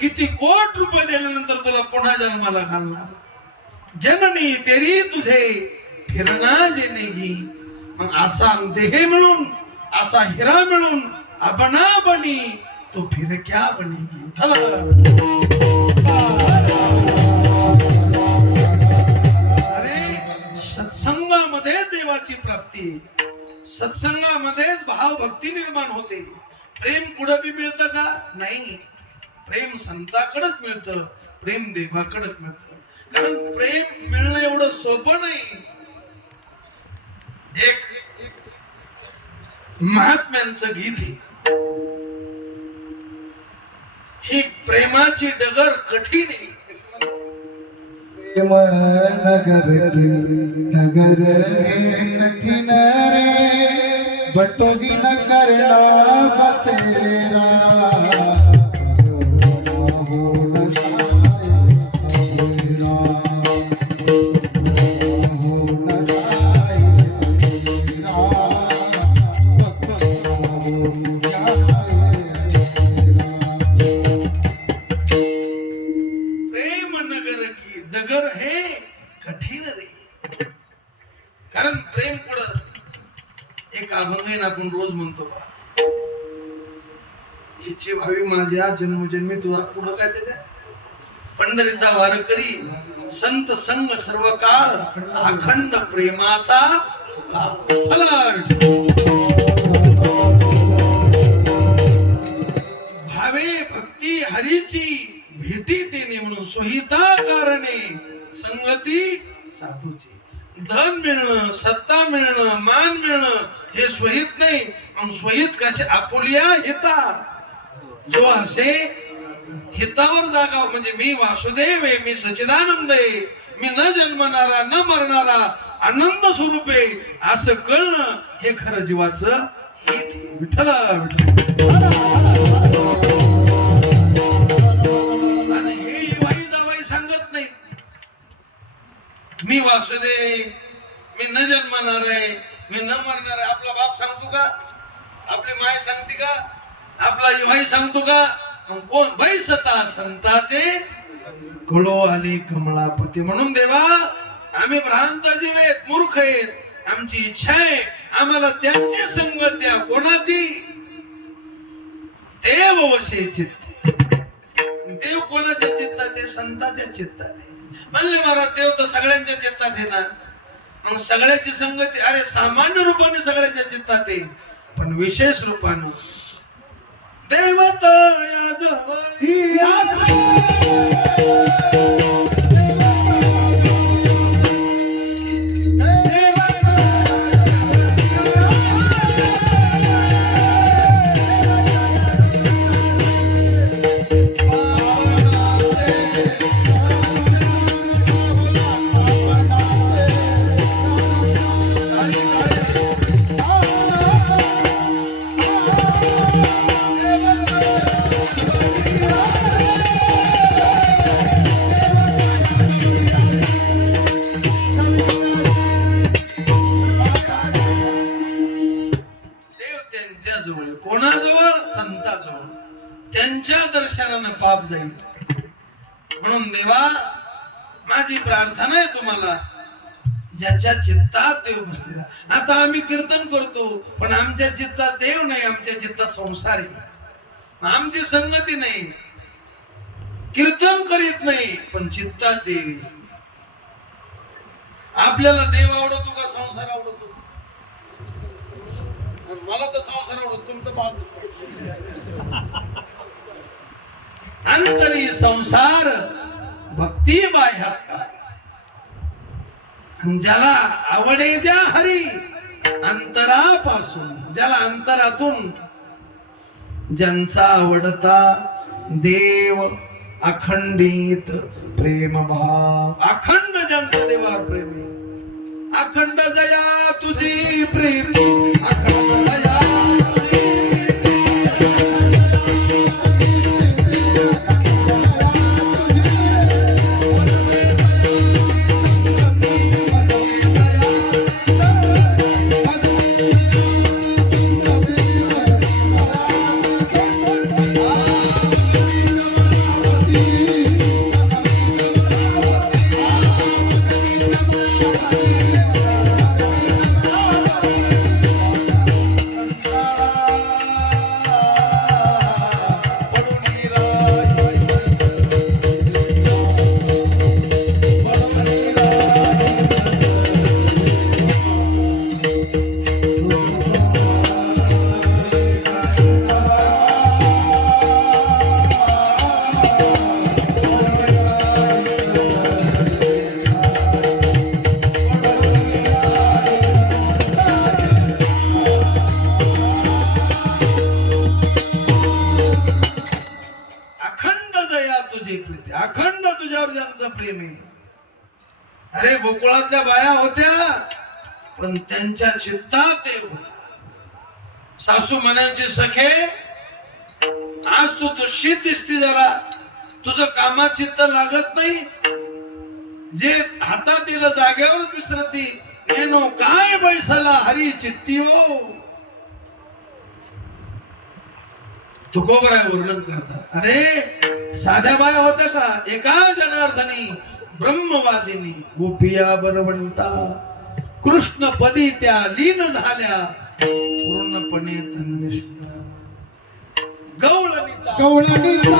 किती कोट रुपये दिल्यानंतर तुला पुन्हा जन्माला घालणार. जननी तेरी तुझे फिरना जनेगी. मग असा देह मिळून असा हिरा मिळून अबना बनी तो फिर क्या बनेगी. अरे सत्संगामध्ये देवाची प्राप्ती. सत्संगामध्येच भावभक्ती निर्माण होते. प्रेम कुठं बी मिळतं का? नाही. प्रेम संताकडेच मिळतं, प्रेम देवाकडेच मिळतं. कारण प्रेम मिळणं एवढं सोपं नाही. एक महात्म्यांचं गीत आहे, ही प्रेमाची डगर कठीण आहे. प्रेम नगर की नगर है कठिन रे बटोगी न करना बसेरा प्रेम नगर की डगर हे कठीण रे. कारण प्रेम कुठं एक अभंग आपण रोज म्हणतो, हिची भावी माझ्या जन्मजन्मी तुला पुढं काय त्याच्या पंढरीचा वार करी संत संग सर्व काळ अखंड प्रेमाचा चला भावे भक्ती हरीची भेटी तेने म्हणून सोहिता कारणे संगती साधूची. धन मिळणं, सत्ता मिळणं, मान मिळणं हे स्वहित नाही. मग स्वहित कसे आपुलिया हिता, जो असे हितावर जागा म्हणजे मी वासुदेव आहे, मी सच्चिदानंद आहे, मी न जन्मणारा न मरणारा आनंद स्वरूप आहे असं कळणं हे खरं जीवाचं हित. विठ्ठला आणि हे वाई जावाई सांगत नाही मी वासुदेव आहे, मी न जन्मणार आहे, मी न मरणार आहे. आपला बाप सांगतो का? आपली माय सांगते का? आपला युवाई सांगतो का? कोण बैसता संताचे कळो आले कमळापती. म्हणून देवा आम्ही भ्रांत जीव आहेत, मूर्ख आहेत. आमची इच्छा आहे आम्हाला त्यांची संगत द्या. कोणाची? देव वशे चित्त. देव कोणाच्या चित्तात आहे? संताच्या चित्तात आहे. म्हणले महाराज देव तर सगळ्यांच्या चित्तात आहे ना. मग सगळ्याची संगती अरे सामान्य रूपाने सगळ्याच्या चित्तात आहे, पण विशेष रूपाने देवता या जवळी कोणाजवळ? संताजवळ. त्यांच्या दर्शनानं पाप जाईल. म्हणून देवा माझी प्रार्थना आहे तुम्हाला, ज्याच्या चित्तात देव बसलेला. आता आम्ही कीर्तन करतो पण आमच्या चित्तात देव नाही, आमच्या चित्तात संसार आहे, आमची संगती नाही. कीर्तन करीत नाही पण चित्तात देव आहे. आपल्याला देव आवडतो का संसार आवडतो? मला तर संसार आवडतो, तुमचं अंतरी संसार भक्ती बाह्यात का. ज्याला आवडे ज्या हरी अंतरापासून, ज्याला अंतरातून ज्यांचा आवडता देव अखंडित प्रेम भाव, अखंड ज्यांचा देवावर प्रेम आहे. अखंड जया तुझी प्रेमी, अखंड जया त्यांची प्रीती, अखंड तुझ्यावर ज्यांचं प्रेम आहे. अरे गोकुळातल्या बाया होत्या पण त्यांच्या चित्तात ते होता. सासू म्हणायचे सखे आज तू दूषित दिसती, जरा तुझं कामात चित्त लागत नाही, जे हातात दिलं जागेवरच विसरती. येनो काय बैसला हरी चित्ती हो. तुकोबराय वर्णन करतात. अरे साध्या बाया होत्या का, एका जनार्दनी ब्रह्मवादिनी गोपिया बरवंटा कृष्ण पदी त्या लीन झाल्या पूर्णपणे तन्निष्ठ. गवळणीचा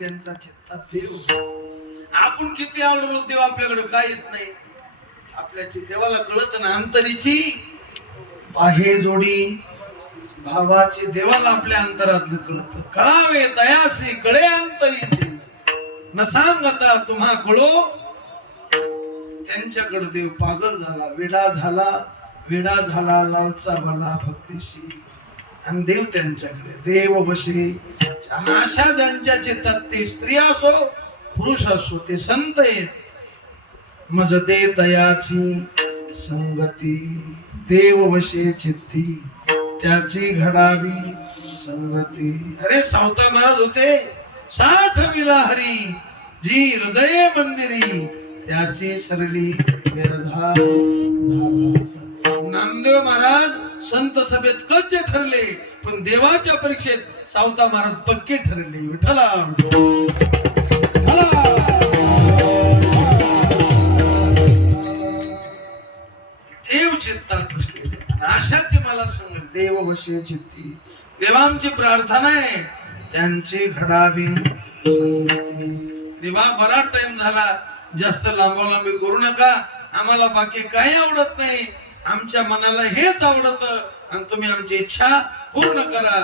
त्यांचा चित्तात देव. आपण किती आवडतो देव आपल्याकडे काय येत नाही. आपल्याची देवाला कळत ना अंतरीची बाहे जोडी भावाची देवाला आपल्या अंतरातलं कळत. कळावे तयासी कळे अंतरीची न सांगता तुम्हा कळो. त्यांच्याकडे देव पागल झाला, वेडा झाला लालचा भला भक्तीशी. आणि देव त्यांच्याकडे देव बशी. अशा ज्यांच्या चित्तात ते स्त्री असो पुरुष असो ते संत आहेत. मज दे तयाची संगती देव वशे चित्ती त्याची घडावी संगती. अरे सावता महाराज होते 60 विलाहरी जी हृदय मंदिरी त्याची सरली निर्धार झाला. नामदेव महाराज संत सभेत कच्चे ठरले पण देवाच्या परीक्षेत सावता महाराज पक्के ठरले. विठ्ठला देव चित्तात बसलेले. अशाच मला सांगेल देव वशे चित्ती. देवांची प्रार्थना आहे त्यांची घडावी संगती. देवा बराच टाइम झाला, जास्त लांबी करू नका. आम्हाला बाकी काही आवडत नाही, आमच्या मनाला हेच आवडत आणि तुम्ही आमची इच्छा पूर्ण करा.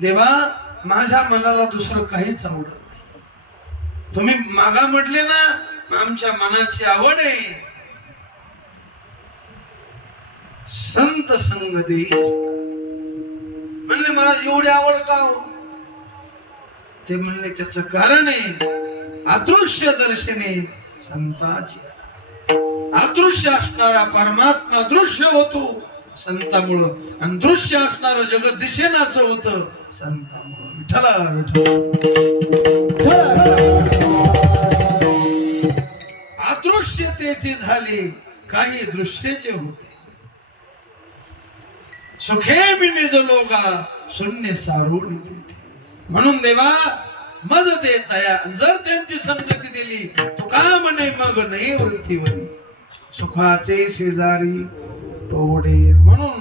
देवा माझ्या मनाला दुसरं काहीच आवडत नाही. तुम्ही मागा म्हटले ना आमच्या मनाची आवड आहे संत संग दे. म्हणले मला एवढी आवड का हो? ते म्हणले त्याच कारण आहे अदृश्य दर्शने संताची. अदृश्य असणारा परमात्मा दृश्य होतो संतामुळं आणि दृश्य असणारं जगत दिसेना असं होतं संतामुळं. विठ्ठला अदृश्यतेचे झाले काही दृश्याचे होते. सुखे मी निजलो गा शून्य सारून. म्हणून देवा मज दे दया. जर त्यांची संगती दिली तू का म्हणे मग नाही वृत्तीवरी सुखाचे शेजारी पवडे. म्हणून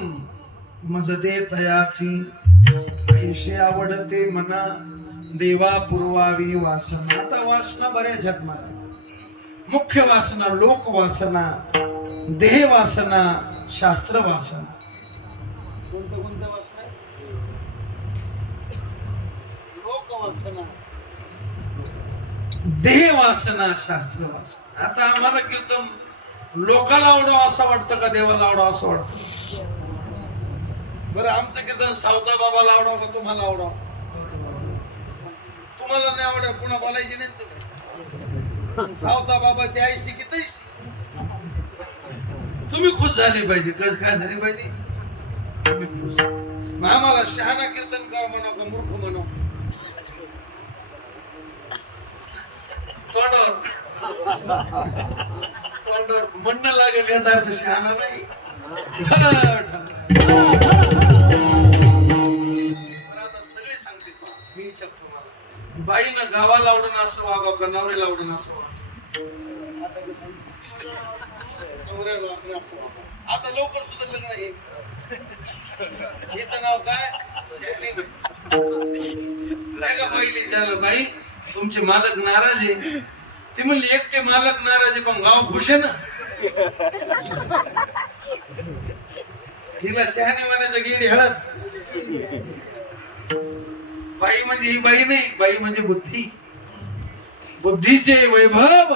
मज दे दयाची ऐशी आवडते मना देवा पुरवावी वासना. आता वासना बऱ्याच झट महाराज. मुख्य वासना लोक वासना, देह वासना, शास्त्र वासना. कोणत्या वासना आहे? लोक वासना, देह वासना, शास्त्र वासना. आता आम्हाला कीर्तन लोकाला आवडावं असं वाटतं का देवाला आवडावं असं वाटतं? बरं आमचं कीर्तन सावता बाबाला आवडावं का तुम्हाला आवडावं? तुम्हाला नाही आवडत पुन्हा बोलायची नाही तुम्ही. सावता बाबाची आईशी की तैशी. तुम्ही खुश झाले पाहिजे. कस काय झाली पाहिजे तुम्ही खुश. आम्हाला शहाणा कीर्तनकार म्हणा का मूर्ख म्हणा तोंडावर म्हणणं लागेल याचा अर्थ शहाणा नाही. सगळे सांगते मी विचारतो मला बाईनं गावाला आवडणं असं वागावं का नवऱ्याला आवडणं असं वागावं? आता लवकर सुद्धा लग्न आहे. हिचं नाव काय? पहिली विचारलं बाई तुमचे मालक नाराज आहे. ते म्हणले एकटे मालक नाराज आहे पण गाव खुश आहे ना. हिला शहाणे मानायचं गेडी हळद. बाई म्हणजे ही बाई नाही, बाई म्हणजे बुद्धी. बुद्धीचे वैभव.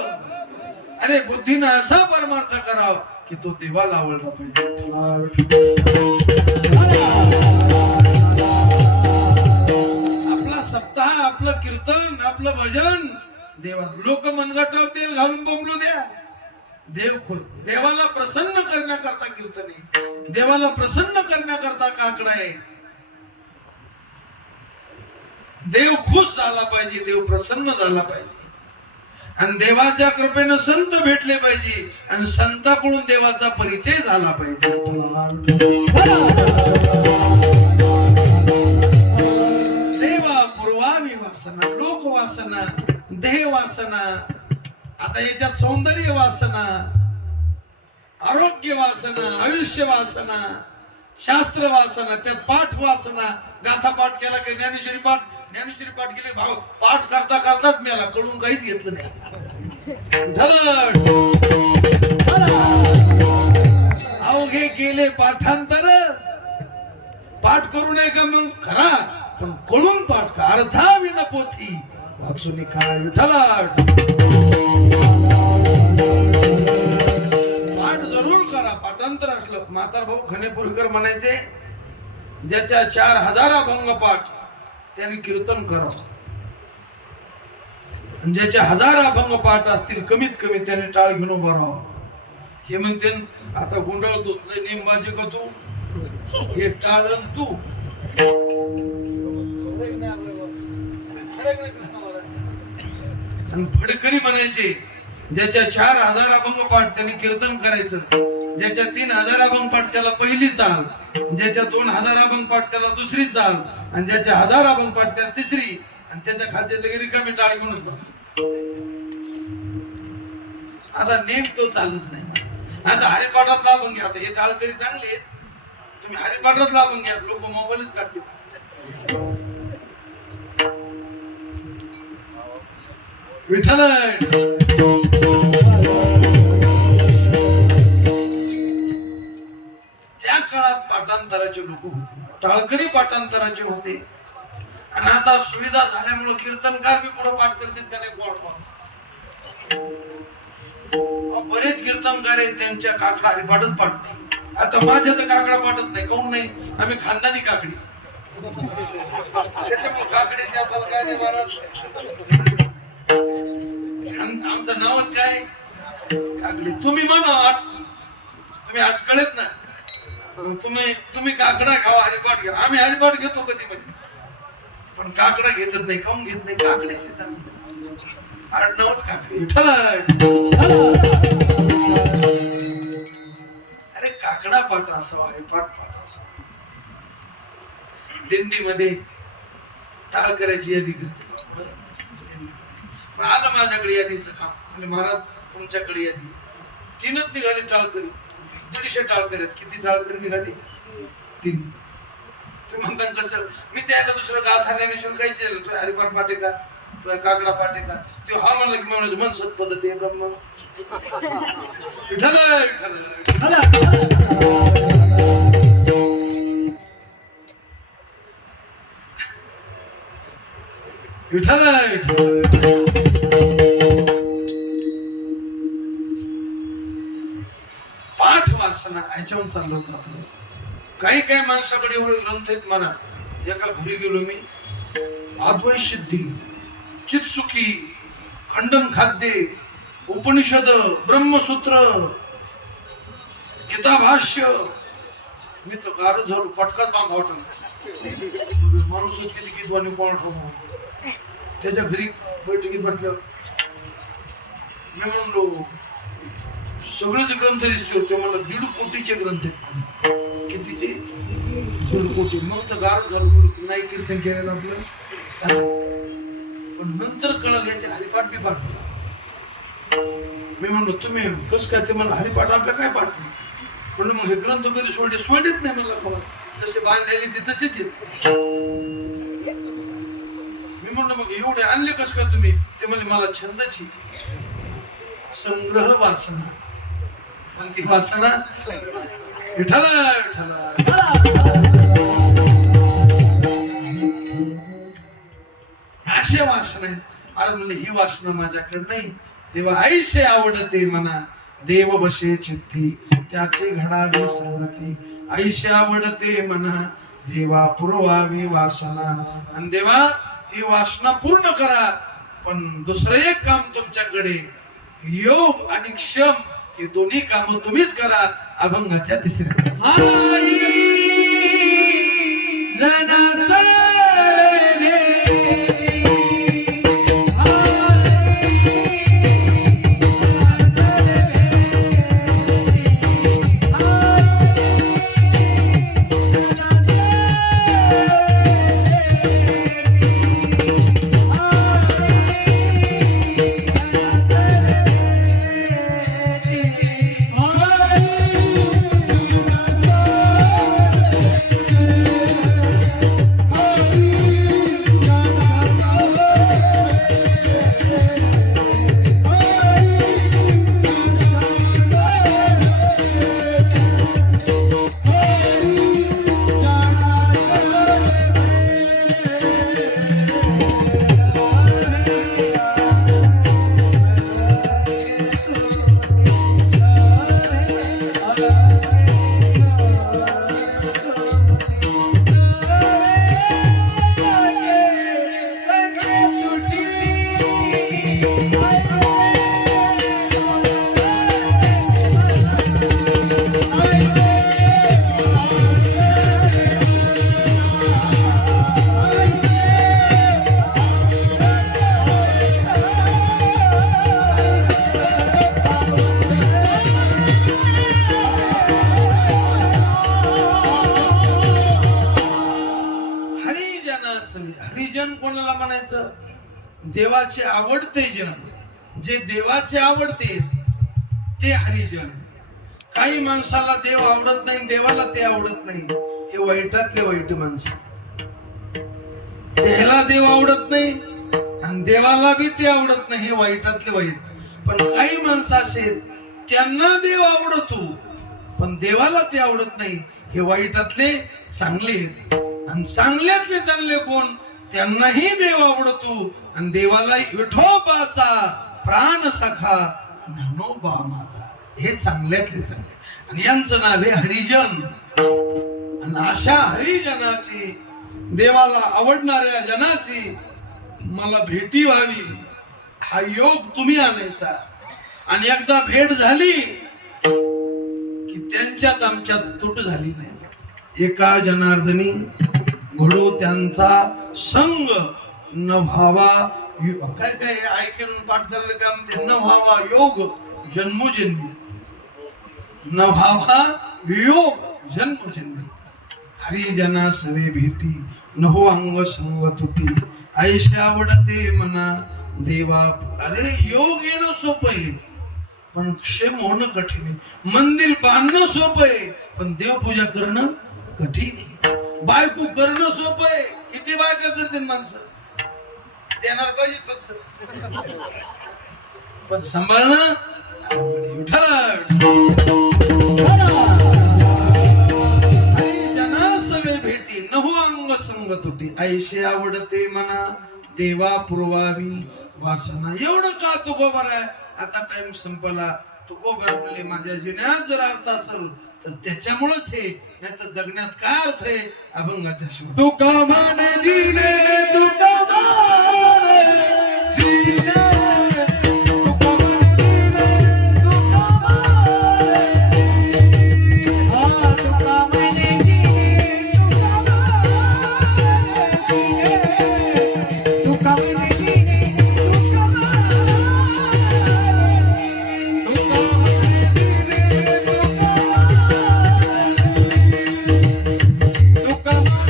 अरे बुद्धीनं असा परमार्थ करावा की तो देवाला आवडला पाहिजे. आपला सप्ताह, आपलं कीर्तन, आपलं भजन देवा. लोक मनगटावर तेल घालून बोंबलू द्या. देवाला प्रसन्न करण्याकरता कीर्तन आहे. देवाला प्रसन्न करण्याकरता काकडा आहे. देव खुश झाला पाहिजे, देव प्रसन्न झाला पाहिजे आणि देवाच्या कृपेनं संत भेटले पाहिजे आणि संताकडून देवाचा परिचय झाला पाहिजे. देवा पूर्वावी वासना, लोक वासना, देह वासना. आता याच्यात सौंदर्य वासना, आरोग्य वासना, आयुष्य वासना, शास्त्र वासना, त्यात पाठ वासना. गाथा पाठ केला की ज्ञानेश्वरी पाठ, ज्ञानेश्वरी पाठ केले भाव पाठ करता करताच मला कळून काहीच घेतलं नाही. अवघे केले पाठांतर. पाठ करू नये का मग खरा पण कळून पाठ का. अर्था विना पोथी वाचून काय विठ्ठला. पाठ जरूर करा. पाठांतर असलं. म्हातार भाऊ खणेपूरकर म्हणायचे ज्याच्या 4000 अभंग पाठ त्याने कीर्तन करावं. ज्याच्या 1000 अभंग पाठ असतील कमीत कमी त्याने टाळ घेऊन उभं राहावं. हे म्हणते आता गुंडाळतो नेमबाजी का तू हे टाळन तू. आणि फडकरी म्हणायचे ज्याच्या 4000 अभंग पाठ त्यांनी कीर्तन करायचं. ज्याच्या 3000 अभंग पाठ त्याला पहिली चाल, ज्याच्या 2000 अभंग पाठ त्याला दुसरी चाल आणि ज्याच्या 1000 अभंग पाठ त्याला तिसरी आणि त्याच्या खालच्या लगे रिकामी टाळ घेऊनच बस. आता नेम तो चालत नाही. आता हरिपाठात अभंग घ्या. आता हे टाळकरी चांगले तुम्ही हरिपाठात अभंग घ्या. लोक मोबाईलच काढतील. विठ्ठल त्या काळात पाठांतराचे लोक होते. टाळकरी पाठांतराचे होते. आणि आता सुविधा झाल्यामुळे कीर्तनकार बी पुढे पाठ करतात का नाही कोण बरेच कीर्तनकार आहेत त्यांच्या काकडा हरिपाठच पाठ नाही. आता माझ्या तर काकडा पाठत नाही, काऊन नाही, आम्ही खानदानी काकडी त्याच्यामुळे काकडीच्या आपल्याला काय नाही महाराज, आमचं नावच काय काकडी. तुम्ही म्हणा तुम्ही अटकळत ना, तुम्ही काकडा खावा हरिपाठ घ्या, आम्ही हरिपाठ घेतो कधी कधी पण काकडा घेतच नाही. काऊन घेत नाही, काकडीची आडनावच काकडी. अरे काकडा पाठ असावा, हरिपाठ पाठ असावा. दिंडीमध्ये टाळ करायची यादी आलं माझ्याकडे यादीचं काम आणि महाराज तुमच्याकडे यादी 3च निघाली टाळकरी, 150 टाळकरी. किती टाळकरी निघाली? 3. तुम्ही म्हणता कसं, मी त्याला दुसरं गाथाऱ्याने काही केलं, तू हरिपाठ पाठे का, तू काकडा पाठे का, तो हा म्हणलं की म्हणायचं मन सत्पद्धती ब्रह्म विठ्ठल विठ्ठल विठ्ठल विठ्ठल. पाठ वासना ह्याच्यावर चाललं होतं आपलं. काही काही माणसाकडे एवढे ग्रंथ आहेत म्हणा. एका घरी गेलो मी, अद्वैत सिद्धी, चित्सुखी, खंडन खाद्य, उपनिषद, ब्रह्मसूत्र, गीता भाष्य. मी तर गार झालो, पटकाच बांध वाटलं. माणूसच किती कितवानी कोण ठेवून त्याच्या घरी बैठकीत म्हटलं. मी म्हणलो सगळेच ग्रंथ दिसते होते, मला 1.5 कोटीचे ग्रंथ आहेत. कितीचे? 1.5 कोटी. मग तर गार झालो, नाही कीर्तन केलेलं आपलं चालेल. पण नंतर कळलं याचे हरिपाठ बी पाठ. मी म्हणलो तुम्ही कस काय, ते मला हरिपाठ आपल्या काय पाठ नाही. म्हणलं मग हे ग्रंथ कधी सोडलेच नाही. मला जसे बांधलेले ते तसेच आहेत. मी म्हणलं मग एवढे आणले कस काय तुम्ही? ते म्हणले मला छंदची संग्रह वासना. कोणती वासना? विठ्ठल विठ्ठल. अशा वासना. अरे म्हणले ही वासना माझ्याकडे नाही. देवा आईसे आवडते म्हणा, देव बसे चित्ती त्याची घडावी संगती. आईसे आवडते म्हणा, देवा पुरवावी वासना. आणि देवा ही वासना पूर्ण करा. पण दुसरं एक काम तुमच्याकडे, योग आणि क्षम हे दोन्ही काम तुम्हीच करा. अभंगाच्या 3ऱ्या हरिजन कोणाला म्हणायचं? देवाचे आवडते जन. जे देवाचे आवडते ते हरिजन. काही माणसाला देव आवडत नाही, देवाला ते आवडत नाही, हे वाईटातले वाईट माणसं. त्याला देव आवडत नाही आणि देवाला बी ते आवडत नाही, हे वाईटातले वाईट. पण काही माणसं असे त्यांना देव आवडतो पण देवाला ते आवडत नाही, हे वाईटातले चांगले. आणि चांगल्यातले चांगले कोण? त्यांनाही देव आवडतो आणि देवाला विठोबाचा प्राण सखा ज्ञानोबा माझा. हे चांगल्यातले चांगले. आणि यांचं नाव आहे हरिजन. आणि अशा हरिजनाची, देवाला आवडणाऱ्या जनाची मला भेटी व्हावी हा योग तुम्ही आणायचा. आणि एकदा भेट झाली की त्यांच्यात आमच्यात तुट झाली नाही. एका जनार्दनी घडो त्यांचा संग न व्हावा. काय काय ऐकून पाठ करायला का म्हणते, न व्हावा योग जन्मोजन्मी, न व्हावा योग जन्मोजन्मी. हरिजना सवे भेटी न हो अंग संग तुटी, ऐशा आवडते मना देवा. अरे योग येणं सोपं आहे पण क्षेम होणं कठीण आहे. मंदिर बांधणं सोपं आहे पण देवपूजा करणं कठीण आहे. बायको करणं सोपं आहे. किती बायका करतील माणसं, देणार पाहिजे फक्त, पण सांभाळणं सवे भेटी नहो अंग संग तुटी, ऐशे आवडते मना देवा पुरवावी वासना. एवढं का तुकोबर आहे. आता टाइम संपला. तुकोबर म्हणले माझ्या जिन्यात जर अर्थ असेल तर त्याच्यामुळेच हे, नाही तर जगण्यात काय अर्थ आहे. अभंगाच्या शेवटी तुका माने दिले, तुका माने दिले, तुका माने दिले, तुका माने दिले. हा तुका माने दिले, तुका माने दिले, तुका माने दिले, तुका माने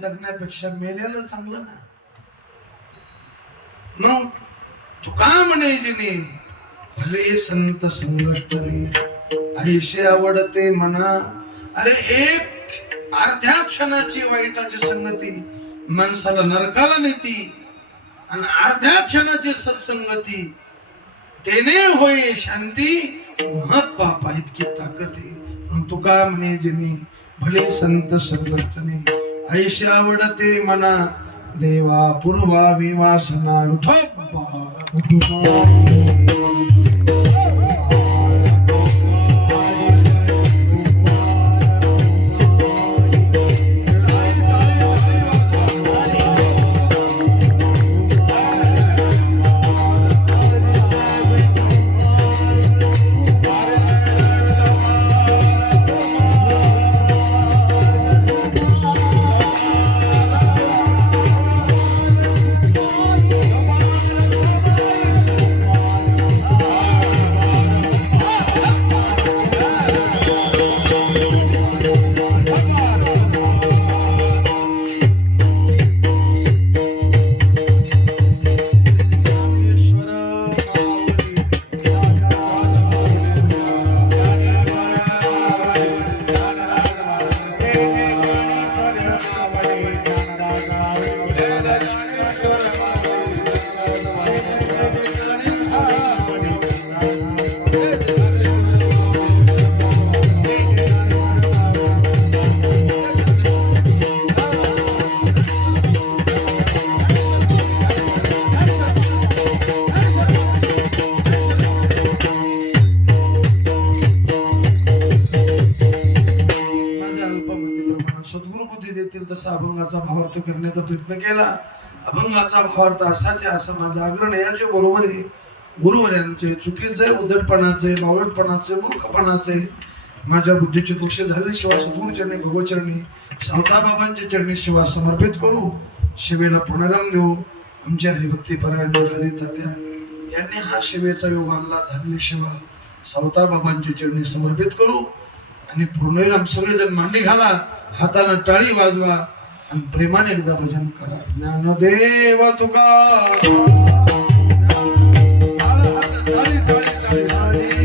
जगण्यापेक्षा मेलेलं चांगलं ना. मग तू का म्हणे जिने भले संत संगष्टने ऐशे आवडते म्हणा. अरे एक अर्ध्या क्षणाची वाईटाची संगती माणसाला नरकाला नेती आणि अर्ध्या क्षणाची सत्संगती तेने होय शांती. महत पापा इतकी ताकद आहे. तू का म्हणे जिने भले संत संगष्टने ऐशे आवडते मना देवा पूर्वावी वासना. बुद्धी देतील तसा अभंगाचा भावार्थ करण्याचा प्रयत्न केला. अभंगाचा भावार्थ असाच आहे असं माझा आग्रह नाही. याच्या बरोबर आहे गुरुवर्यांचे चुकीचे उद्धटपणाचे बावळटपणाचे मूर्खपणाचे माझ्या बुद्धीचे दोष झाले शिवाय सद्गुरूचरणी भगवचरणी सावता बाबांच्या चरणी शिवा समर्पित करू. शिवेला पुनराम देऊ. आमच्या हरिभक्ती परायण हरी तात्या यांनी हा शिवेचा योग आणला. झालेली शिवा सावता बाबांच्या चरणी समर्पित करू आणि पूर्णविराम सगळेजण मांडी घाला, हातानं टाळी वाजवा आणि प्रेमाने एकदा भजन करा. ज्ञानदेव तुका टाळी टाळी टाळी